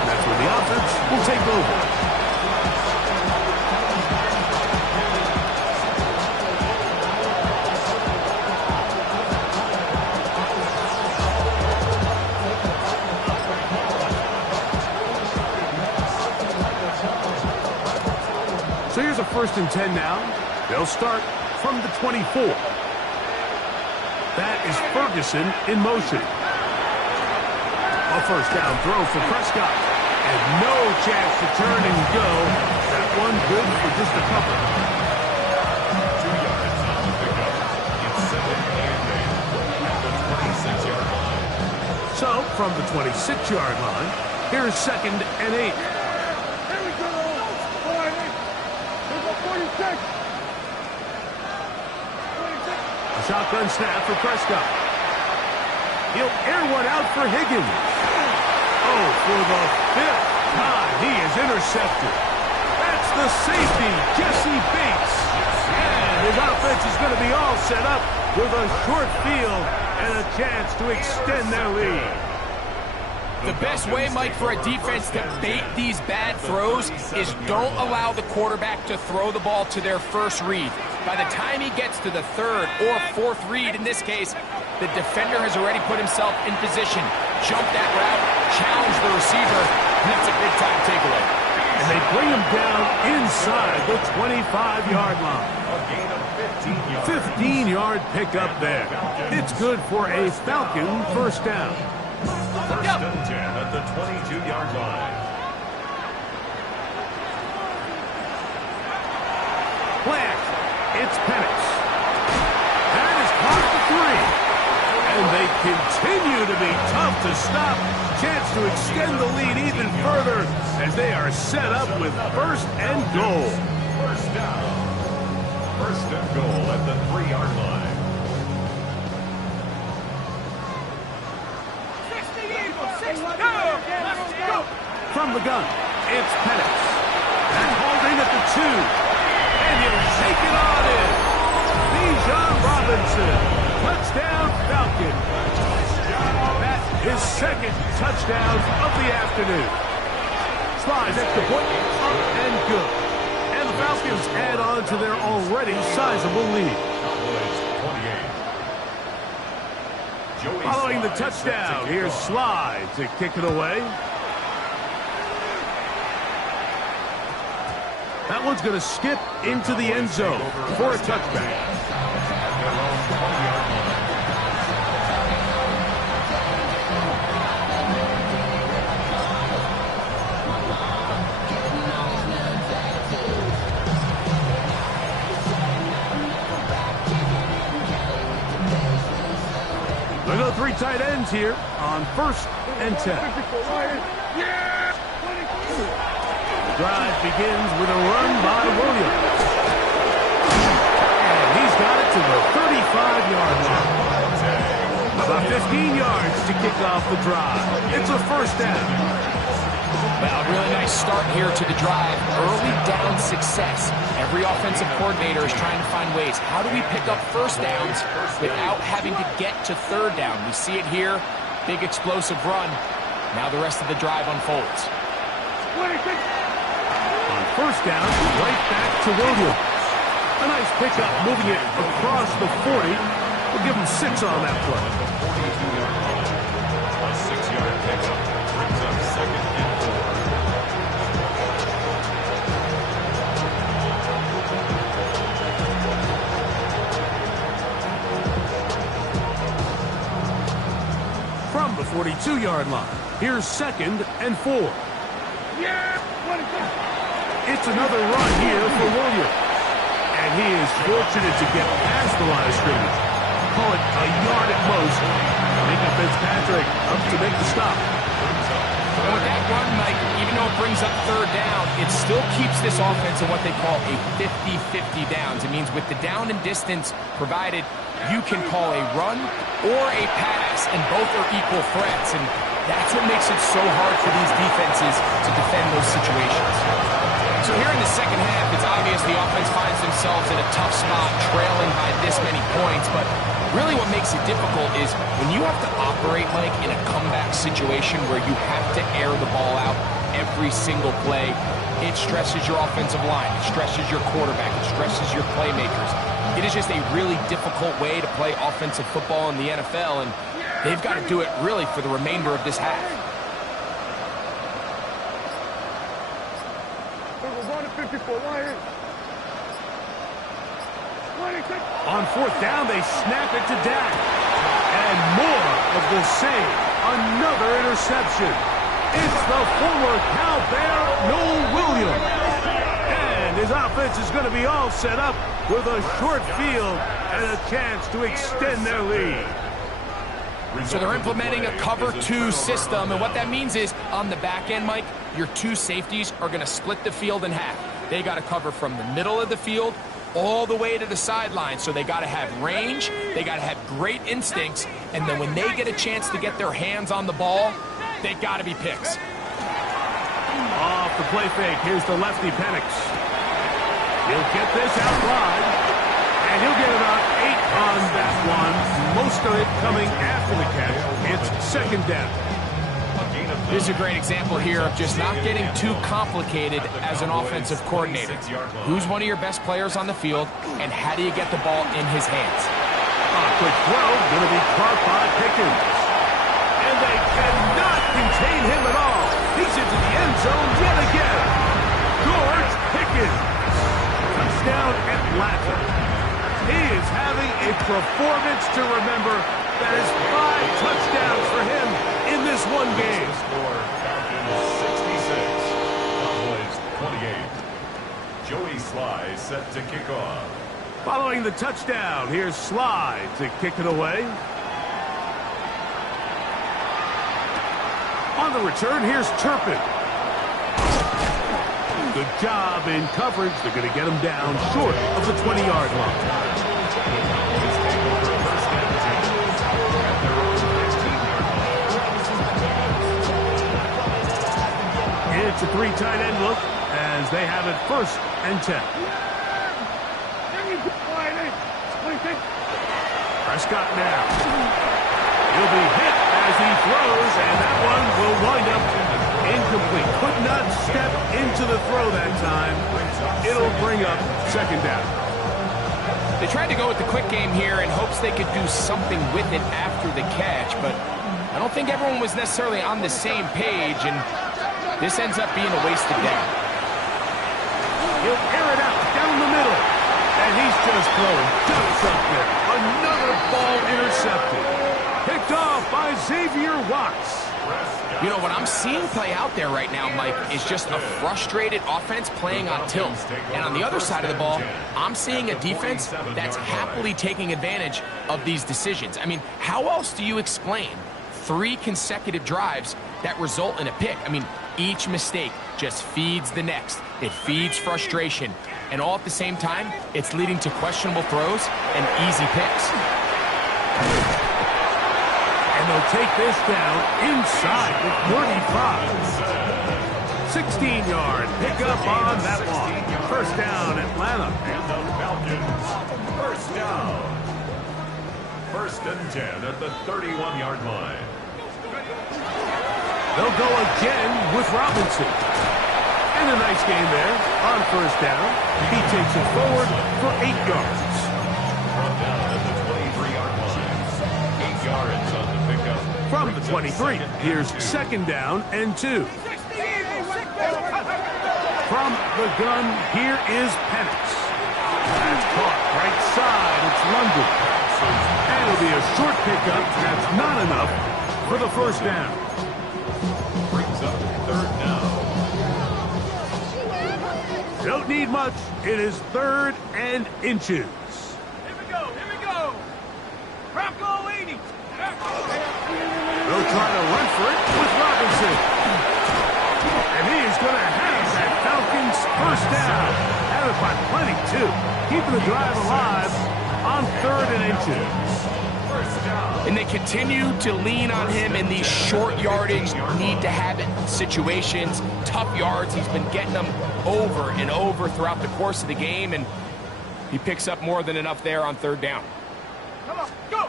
That's where the offense will take over. So here's a 1st and 10 now. They'll start from the 24. That is Ferguson in motion. A 1st down throw for Prescott. And no chance to turn and go. That one good for just a couple. 2 yards on the pickup. It's 7th and 8 at the 26-yard line. So from the 26-yard line, here's 2nd and 8. Here we go. All right, here's a 46. A shotgun snap for Prescott. He'll air one out for Higgins. Oh, for the 5th time, he is intercepted. That's the safety, Jesse Bates. And his offense is going to be all set up with a short field and a chance to extend their lead. The best way, Mike, for a defense to bait these bad throws is don't allow the quarterback to throw the ball to their first read. By the time he gets to the 3rd or 4th read, in this case, the defender has already put himself in position, jump that route, challenge the receiver, and that's a big-time takeaway. And they bring him down inside the 25-yard line. A gain of 15 yards. 15-yard pickup there. It's good for a Falcon 1st down. 1st and 10 at the 22-yard line. Plant. It's Penix. That is caught for 3. And they continue to be tough to stop. Chance to extend the lead even further as they are set up with 1st and goal. 1st down. 1st and goal at the 3-yard line. From the gun, it's Penix. And holding at the 2. And he'll take it on in. Bijan Robinson. Touchdown, Falcon. That's his 2nd touchdown of the afternoon. Slides extra point, up and good. And the Falcons add on to their already sizable lead. Following the touchdown, here's Slide to kick it away. That one's going to skip into the end zone for a touchback. They go 3 tight ends here on 1st and 10. The drive begins with a run by Williams. And he's got it to the 35-yard line. About 15 yards to kick off the drive. It's a 1st down. Well, a really nice start here to the drive. Early down success. Every offensive coordinator is trying to find ways. How do we pick up 1st downs without having to get to 3rd down? We see it here. Big explosive run. Now the rest of the drive unfolds. On 1st down, right back to Williams. A nice pickup, moving it across the 40. We'll give him 6 on that play. A 6-yard pickup brings up 2nd and 4. From the 42-yard line, here's 2nd and 4. Yeah, 26. It's another run here for Williams. And he is fortunate to get past the line of scrimmage. Call it a yard at most. Minka Fitzpatrick up to make the stop. And with that run, Mike, even though it brings up 3rd down, it still keeps this offense in what they call a 50-50 downs. It means with the down and distance provided, you can call a run or a pass, and both are equal threats. And that's what makes it so hard for these defenses to defend those situations. So here in the second half, it's obvious the offense finds themselves in a tough spot, trailing by this many points. But really what makes it difficult is when you have to operate, Mike, in a comeback situation where you have to air the ball out every single play, it stresses your offensive line, it stresses your quarterback, it stresses your playmakers. It is just a really difficult way to play offensive football in the NFL, and they've got to do it really for the remainder of this half. On 4th down, they snap it to Dak. And more of the same. Another interception. It's the former Cal Bear, Noel Williams. And his offense is going to be all set up with a short field and a chance to extend their lead. So they're implementing a cover 2 system, and what that means is on the back end, Mike, your 2 safeties are going to split the field in half. They got to cover from the middle of the field all the way to the sideline, so they got to have range, they got to have great instincts, and then when they get a chance to get their hands on the ball, they got to be picks. Off the play fake, here's the lefty Penix. He'll get this out wide, and he'll get about 8 on that one. Most of it coming after the catch. It's 2nd down. This is a great example here of just not getting too complicated as an offensive coordinator. Who's one of your best players on the field, and how do you get the ball in his hands? Quick throw, going to be caught by Pickens. And they cannot contain him at all. He's into the end zone yet again. George Pickens. Touchdown Atlanta. He is having a performance to remember. That is 5 touchdowns for him in this one game. Score, Falcons 66, Cowboys 28. Joey Sly set to kick off. Following the touchdown, here's Sly to kick it away. On the return, here's Turpin. Good job in coverage. They're going to get him down short of the 20-yard line. It's a 3 tight end look as they have it 1st and 10. Prescott now. He'll be hit as he throws, and that one will wind up incomplete. Could not step into the throw that time. It'll bring up 2nd down. They tried to go with the quick game here in hopes they could do something with it after the catch, but I don't think everyone was necessarily on the same page, and this ends up being a wasted down. He'll air it out down the middle. And he's just throwing ducks up there. Another ball intercepted. Picked off by Xavier Watts. You know, what I'm seeing play out there right now, Mike, is just a frustrated offense playing on tilt. And on the other side of the ball, I'm seeing a defense that's happily taking advantage of these decisions. I mean, how else do you explain 3 consecutive drives that result in a pick? I mean, each mistake just feeds the next. It feeds frustration. And all at the same time, it's leading to questionable throws and easy picks. And they'll take this down inside the 35. 16-yard pickup on that one. 1st down, Atlanta. And the Falcons, 1st down. 1st and 10 at the 31-yard line. They'll go again with Robinson. And a nice game there on 1st down. He takes it forward for 8 yards. Brought down at the 23-yard line. 8 yards on the pickup. From the 23, here's 2nd down and 2. From the gun, here is Penix. That's caught right side. It's London. And it'll be a short pickup. That's not enough for the first down. Brings up third now. Don't need much. It is 3rd and inches. Here we go. Bronco 80. They'll try to run for it with Robinson. And he is going to have that Falcons first down. Have it by plenty, too. Keeping the drive alive on 3rd and inches. And they continue to lean on him in these short yardage, need to have it situations, tough yards. He's been getting them over and over throughout the course of the game, and he picks up more than enough there on 3rd down. Come on, go.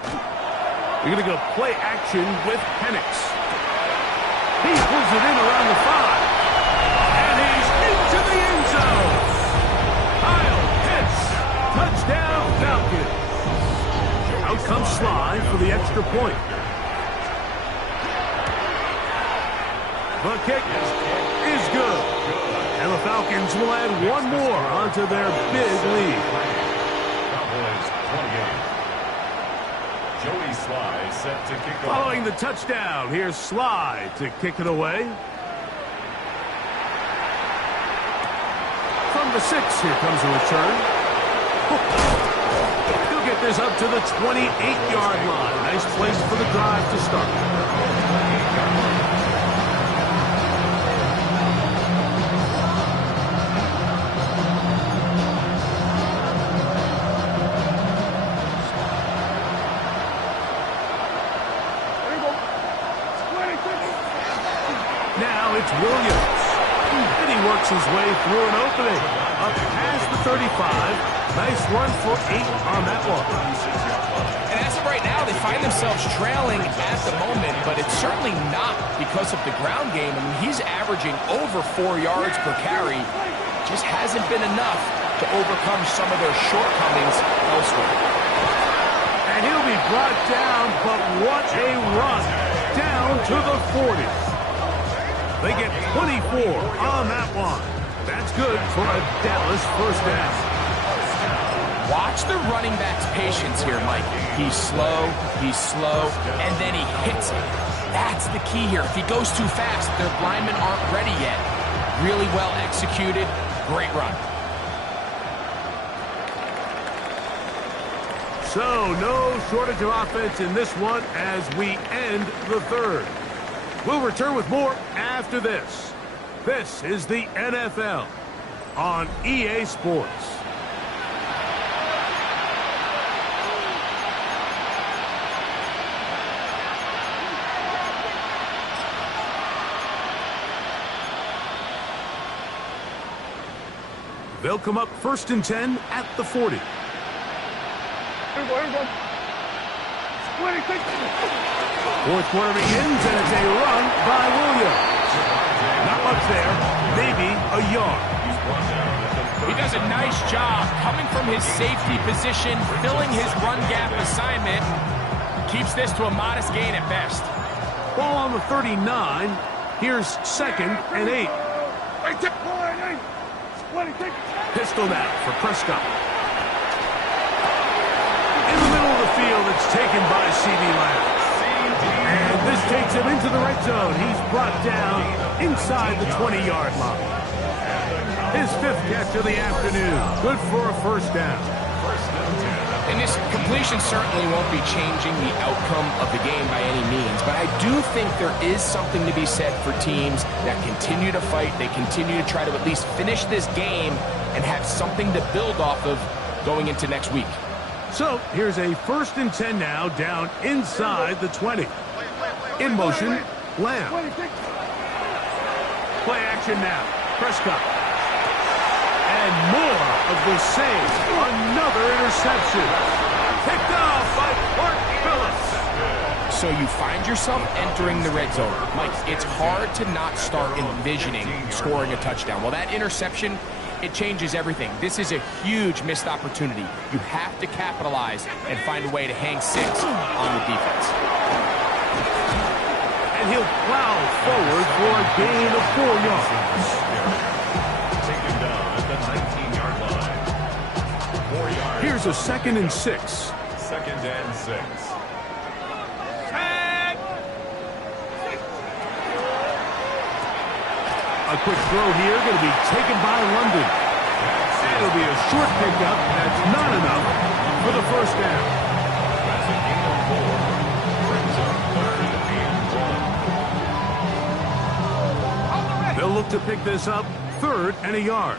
You're going to go play action with Penix. He pulls it in around the 5. And he's into the end zone. Kyle Pitts. Touchdown Falcons. Out comes Sly for the extra point. The kick is good. And the Falcons will add one more onto their big lead. Cowboys 28. Joey Sly set to kick off. Following the touchdown, here's Sly to kick it away. From the 6, here comes a return. He'll get this up to the 28-yard line. Nice place for the drive to start. Now it's Williams. And he works his way through an opening. Up past the 35. Nice run for 8 on that one. And as of right now, they find themselves trailing at the moment, but it's certainly not because of the ground game. I mean, he's averaging over 4 yards per carry. Just hasn't been enough to overcome some of their shortcomings elsewhere. And he'll be brought down, but what a run. Down to the 40. They get 24 on that one. That's good for a Dallas first down. Watch the running back's patience here, Mike. He's slow, and then he hits it. That's the key here. If he goes too fast, their linemen aren't ready yet. Really well executed. Great run. So, no shortage of offense in this one as we end the 3rd. We'll return with more after this. This is the NFL on EA Sports. They'll come up 1st and 10 at the 40. Here we go. 26. 4th quarter begins, and it's a run by Williams. Not much there, maybe a yard. He does a nice job coming from his safety position, filling his run gap assignment. Keeps this to a modest gain at best. Ball on the 39. Here's 2nd and 8. Pistol now for Prescott. In the middle of the field, it's taken by C.D. Lamb. And this takes him into the red zone. He's brought down inside the 20-yard line. His 5th catch of the afternoon. Good for a first down. And this completion certainly won't be changing the outcome of the game by any means, but I do think there is something to be said for teams that continue to fight. They continue to try to at least finish this game and have something to build off of going into next week. So here's a 1st and 10 now, down inside the 20. In motion, Lamb. Play action now. Prescott. And more of the same. Another interception. Picked off by Clark Phillips. So you find yourself entering the red zone. Mike, it's hard to not start envisioning scoring a touchdown. Well, that interception, it changes everything. This is a huge missed opportunity. You have to capitalize and find a way to hang 6 on the defense. And he'll plow forward for a gain of 4 yards. Taken down at the 19-yard line. 4 yards. Here's a 2nd and 6. 2nd and 6. A quick throw here, going to be taken by London. And it'll be a short pickup. That's not enough for the first down. That's a gain of 4. Brings up 3rd and 1. They'll look to pick this up, 3rd and a yard.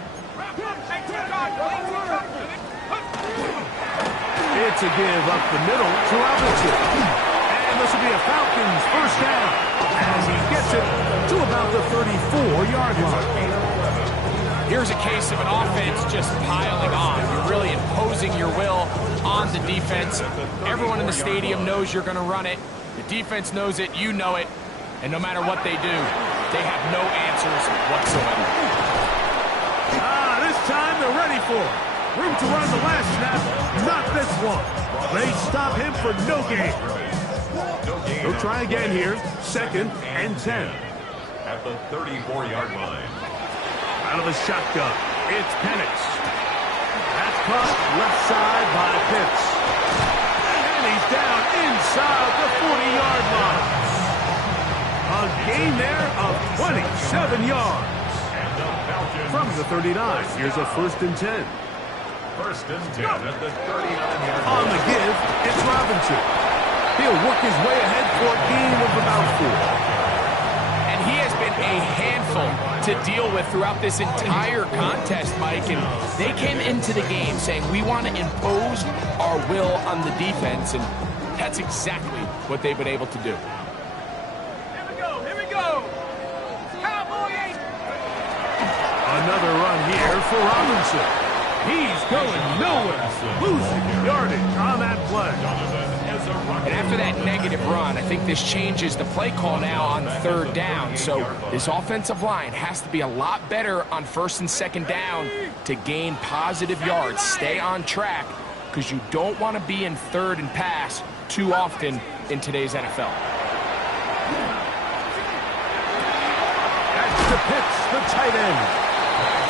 It's a give up the middle to Robinson. And this will be a Falcons first down as he gets it to about the 34-yard line. Here's a case of an offense just piling on. You're really imposing your will on the defense. Everyone in the stadium knows you're going to run it. The defense knows it, you know it. And no matter what they do, they have no answers whatsoever. This time they're ready for it. Room to run the last snap, not this one. They stop him for no gain. He'll try again here, 2nd and 10. At the 34-yard line. Out of the shotgun, it's Penix. That's caught left side by Pitts. And he's down inside the 40-yard line. A gain there of 27 yards. From the 39, here's a 1st and 10. 1st and 10 at the 39-yard line. On the give, it's Robinson. He'll work his way ahead for a gain of about 4. And he has been a handful to deal with throughout this entire contest, Mike. And they came into the game saying, we want to impose our will on the defense. And that's exactly what they've been able to do. Another run here for Robinson. He's going nowhere. Losing yardage on that play. And after that negative run, I think this changes the play call now on 3rd down. So this offensive line has to be a lot better on 1st and 2nd down to gain positive yards. Stay on track because you don't want to be in 3rd and pass too often in today's NFL. That's the Pitts, the tight end.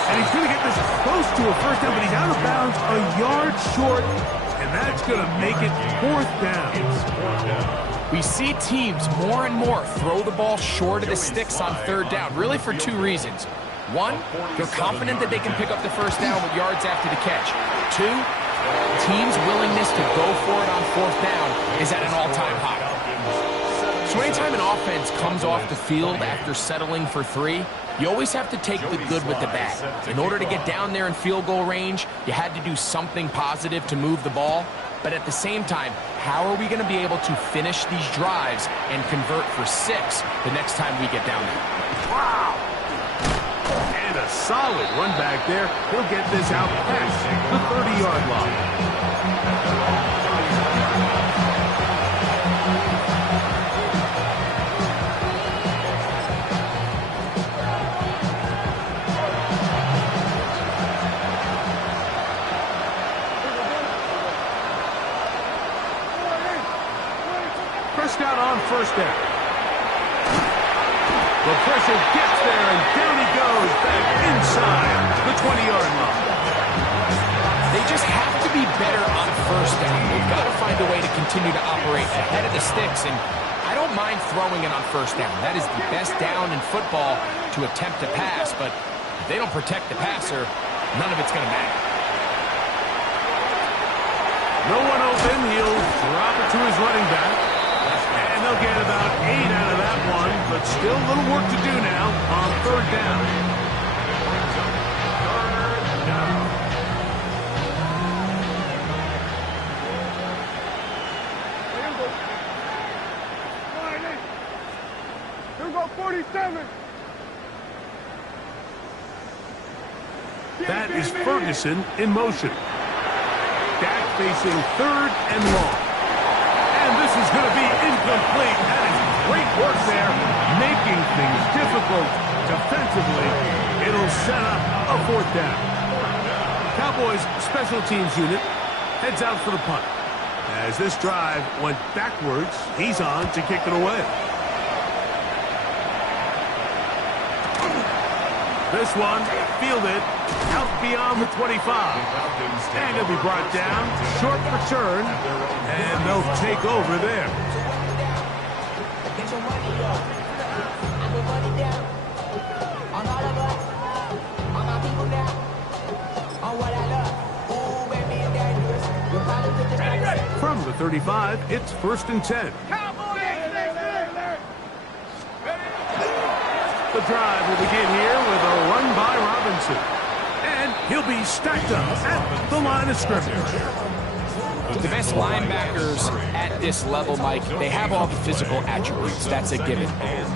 And he's going to get this close to a first down, but he's out of bounds a yard short, and that's going to make it 4th down. We see teams more and more throw the ball short of the sticks on 3rd down, really for 2 reasons. 1, they're confident that they can pick up the first down with yards after the catch. 2, teams' willingness to go for it on 4th down is at an all-time high. So anytime an offense comes off the field after settling for 3, you always have to take the good with the bad. In order to get down there in field goal range, you had to do something positive to move the ball. But at the same time, how are we going to be able to finish these drives and convert for 6 the next time we get down there? Wow! And a solid run back there. He'll get this out past the 30-yard line. Out on 1st down. The pressure gets there, and down he goes back inside the 20-yard line. They just have to be better on 1st down. They've got to find a way to continue to operate ahead of the sticks, and I don't mind throwing it on 1st down. That is the best down in football to attempt to pass, but if they don't protect the passer, none of it's going to matter. No one open. He'll drop it to his running back. And they'll get about 8 out of that one, but still a little work to do now on 3rd down. Here we go, 47. That is Ferguson in motion. Dak facing 3rd and long. And this is going to be incomplete. That is great work there, making things difficult defensively. It'll set up a 4th down. Cowboys special teams unit heads out for the punt. As this drive went backwards, he's on to kick it away. This one fielded out beyond the 25. And it'll be brought down, short return, and they'll take over there. I'm all about all my people now. On what I love. Ooh, baby, it's dangerous. You probably could just From the 35, it's 1st and 10. The drive will begin here with a run by Robinson. And he'll be stacked up at the line of scrimmage. The best linebackers at this level, Mike, they have all the physical attributes. That's a given.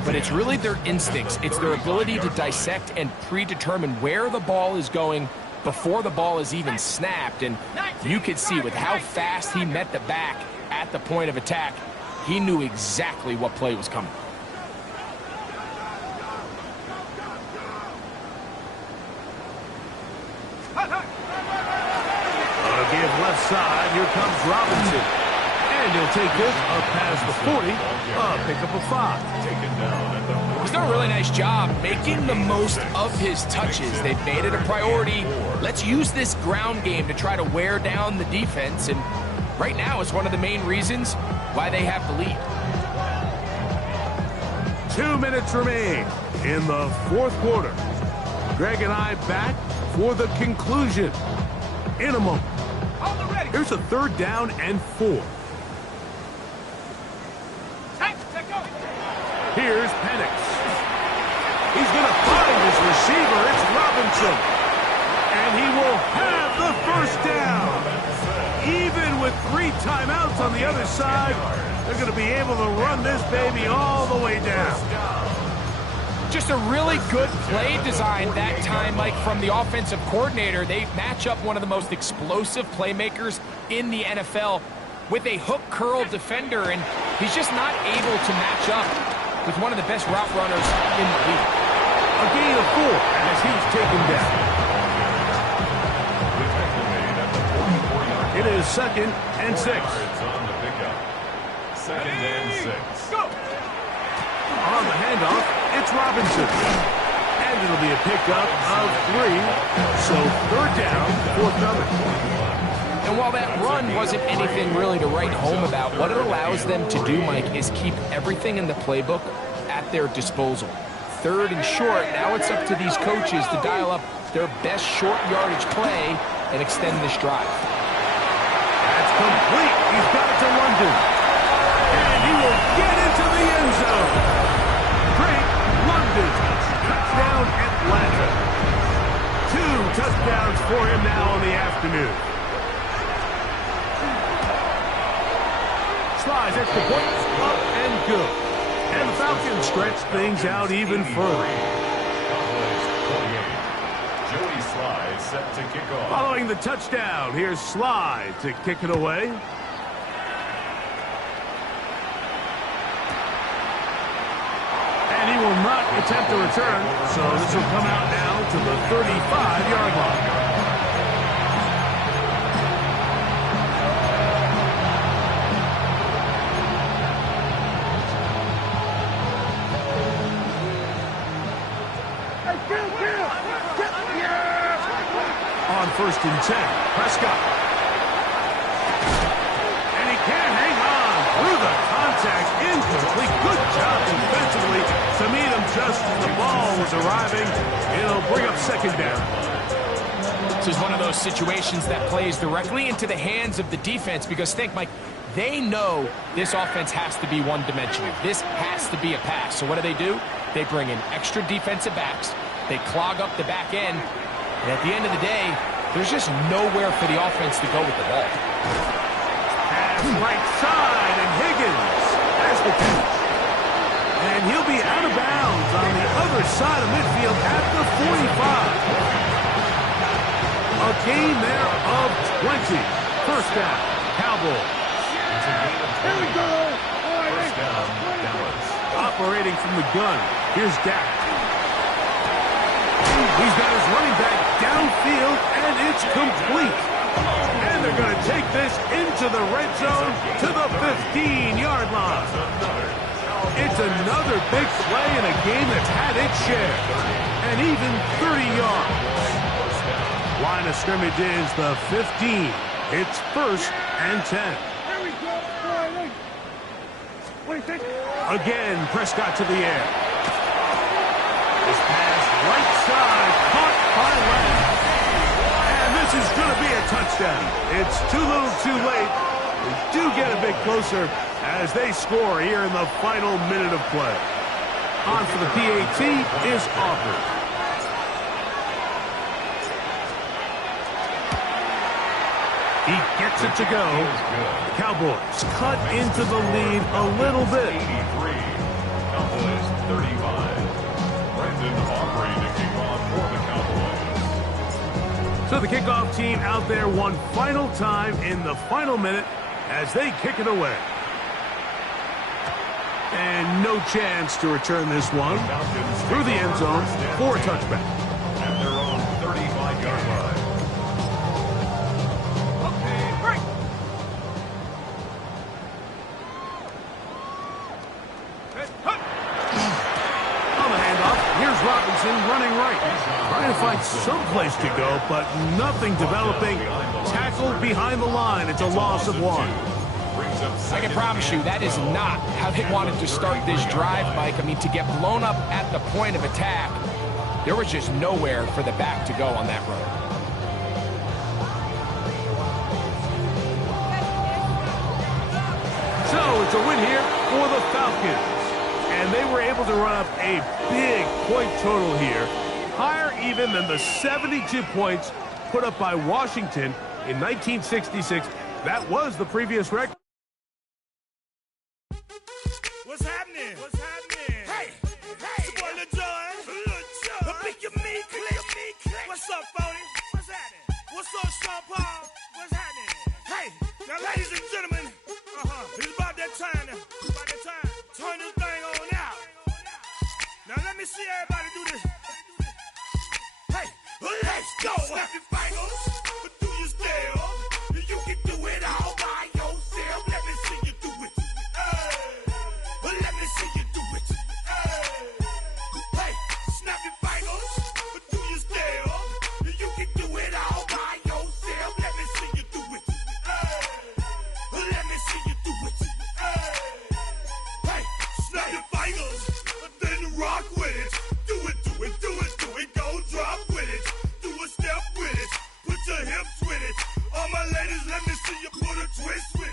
But it's really their instincts. It's their ability to dissect and predetermine where the ball is going before the ball is even snapped. And you could see with how fast he met the back at the point of attack, he knew exactly what play was coming. Give left side, here comes Robinson. And he'll take this up past the 40, pick up a 5. He's done a really nice job making the most of his touches. They've made it a priority. Let's use this ground game to try to wear down the defense. And right now, it's one of the main reasons why they have the lead. 2 minutes remain in the 4th quarter. Greg and I back for the conclusion in a moment. Here's a 3rd down and 4. Here's Penix. He's going to find his receiver. It's Robinson. And he will have the 1st down. Even with 3 timeouts on the other side, they're going to be able to run this baby all the way down. Just a really good play design that time, Mike, from the offensive coordinator. They match up one of the most explosive playmakers in the NFL with a hook curl defender, and he's just not able to match up with one of the best route runners in the league. A gain of 4 as he's taken down. It is 2nd and 6. Second and 6. Go! On the handoff, it's Robinson. And it'll be a pickup of 3. So 3rd down, 4th coming. And while that run wasn't anything really to write home about, what it allows them to do, Mike, is keep everything in the playbook at their disposal. 3rd and short, now it's up to these coaches to dial up their best short yardage play and extend this drive. That's complete. He's got it to London. And he will get into the end zone. Great London. Touchdown Atlanta. 2 touchdowns for him now in the afternoon. Slides extra point, up and good. And the Falcons stretch things out even further. Jody Slide set to kick off. Following the touchdown, here's Slide to kick it away. And he will not attempt a return, so this will come out now to the 35-yard line. On 1st and 10, Prescott. And he can't hang on through the contact. Incomplete. Good job defensively to meet him just as the ball was arriving. It'll bring up 2nd down. This is one of those situations that plays directly into the hands of the defense because, think, Mike, they know this offense has to be one-dimensional. This has to be a pass. So what do? They bring in extra defensive backs. They clog up the back end. And at the end of the day, there's just nowhere for the offense to go with the ball. Pass right side, and Higgins has the catch. And he'll be out of bounds on the other side of midfield at the 45. A gain there of 20. 1st down, Cowboys. Here we go. First down, Dallas. Operating from the gun, here's Dak. He's got his running back downfield, and it's complete. And they're going to take this into the red zone to the 15-yard line. It's another big play in a game that's had its share. And even 30 yards. Line of scrimmage is the 15. It's 1st and 10. Here we go. What do you think? Again, Prescott to the air. This pass right side, caught by Lamb. And this is going to be a touchdown. It's too little too late. They do get a bit closer as they score here in the final minute of play. On for the PAT is offered. He gets it to go. Cowboys cut into the lead a little bit. 83. Cowboys 35. Brandon Aubrey to kick off for the Cowboys. So the kickoff team out there one final time in the final minute as they kick it away. And no chance to return this one through the end zone for a touchback. At their own 35-yard line. On the handoff, here's Robinson running right. Trying to find some place to go, but nothing developing. Tackled behind the line. It's a loss of one. I can promise you that is not how they wanted to start this drive, Mike. I mean, to get blown up at the point of attack, there was just nowhere for the back to go on that run. So it's a win here for the Falcons. And they were able to run up a big point total here, higher even than the 72 points put up by Washington in 1966. That was the previous record. What's happening? What's happening? Hey, it's your boy Lil Jon. The pick your me click. What's up, Phony? What's happening? What's up, Sean Paul? What's happening? Hey, now ladies and gentlemen, it's about that time now. About that time. Turn this thing on out. Now let me see everybody do this. Hey, let's go. Snap your fingers, but do you still? You can do it all by yourself. Let me see you do it. Let me see you do it. Hey, snap your fingers, but do you still? You can do it all by yourself. Let me see you do it. Let me see you do it. Hey, snap your fingers, then rock with it. Do it, do it, do it, do it. Go drop with it. Do a step with it. Put your hips with it. All my ladies, let me see you put a twist with it.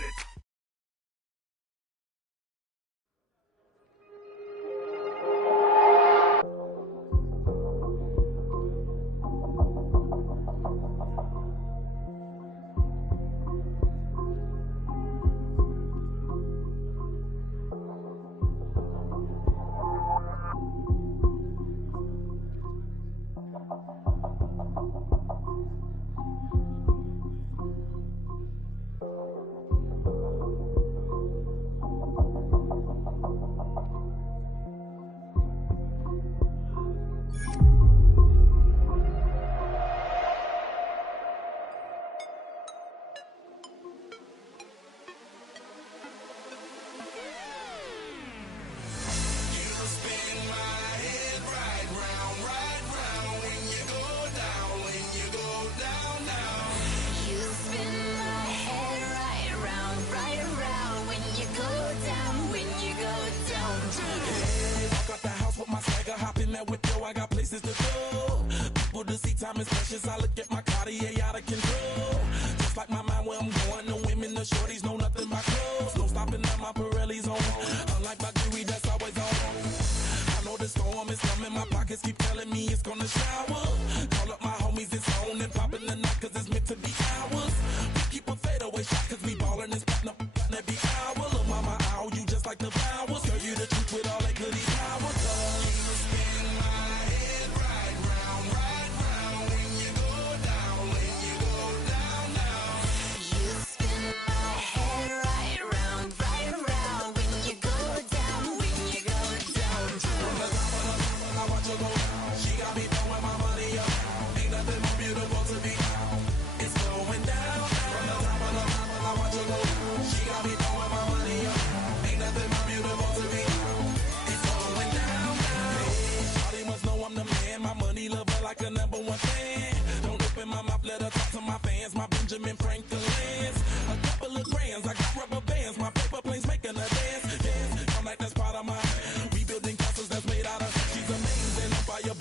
Time is precious, I look at my Cartier out of control. Just like my mind where I'm going, the women, the shorties know nothing but clothes. No stopping at my Pirelli's on. Unlike my jewelry that's always on. I know the storm is coming, my pockets keep telling me it's gonna shower. Call up my homies, it's on and popping the night cause it's meant to be ours. We keep a fadeaway shot cause we ballin' and spittin' up every hour. Look mama, ow, you just like the flowers. Girl, you the truth with all that goody power. You spin my head right round, right round. When you go down, when you go down, down. You spin my head right round, right around. When you go down, when you go down. From the top of the mountain, I watch her go down. She got me throwing my money up. Ain't nothing more beautiful to be. It's going down. From the top of the mountain, I watch her go down. She got me throwing my money up. Ain't nothing more beautiful to be. It's going down. Shawty must know I'm the man. My money lover like a #1 fan. Don't open my mouth, let her talk to my fans. My Benjamin Franklin's. A couple of grands, I got rubber bands. My paper planes making a dance. Dance, I'm like that's part of my rebuilding castles that's made out of. She's amazing, on fire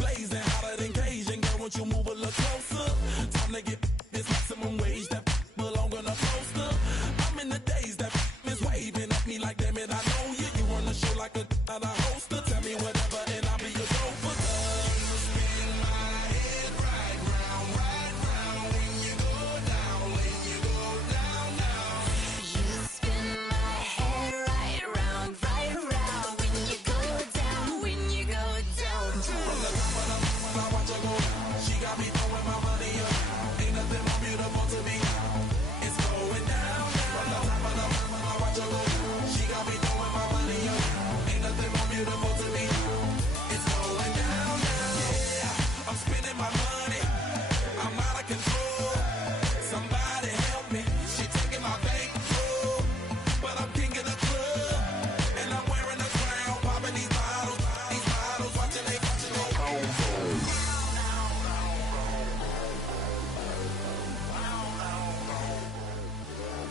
master. Tell me what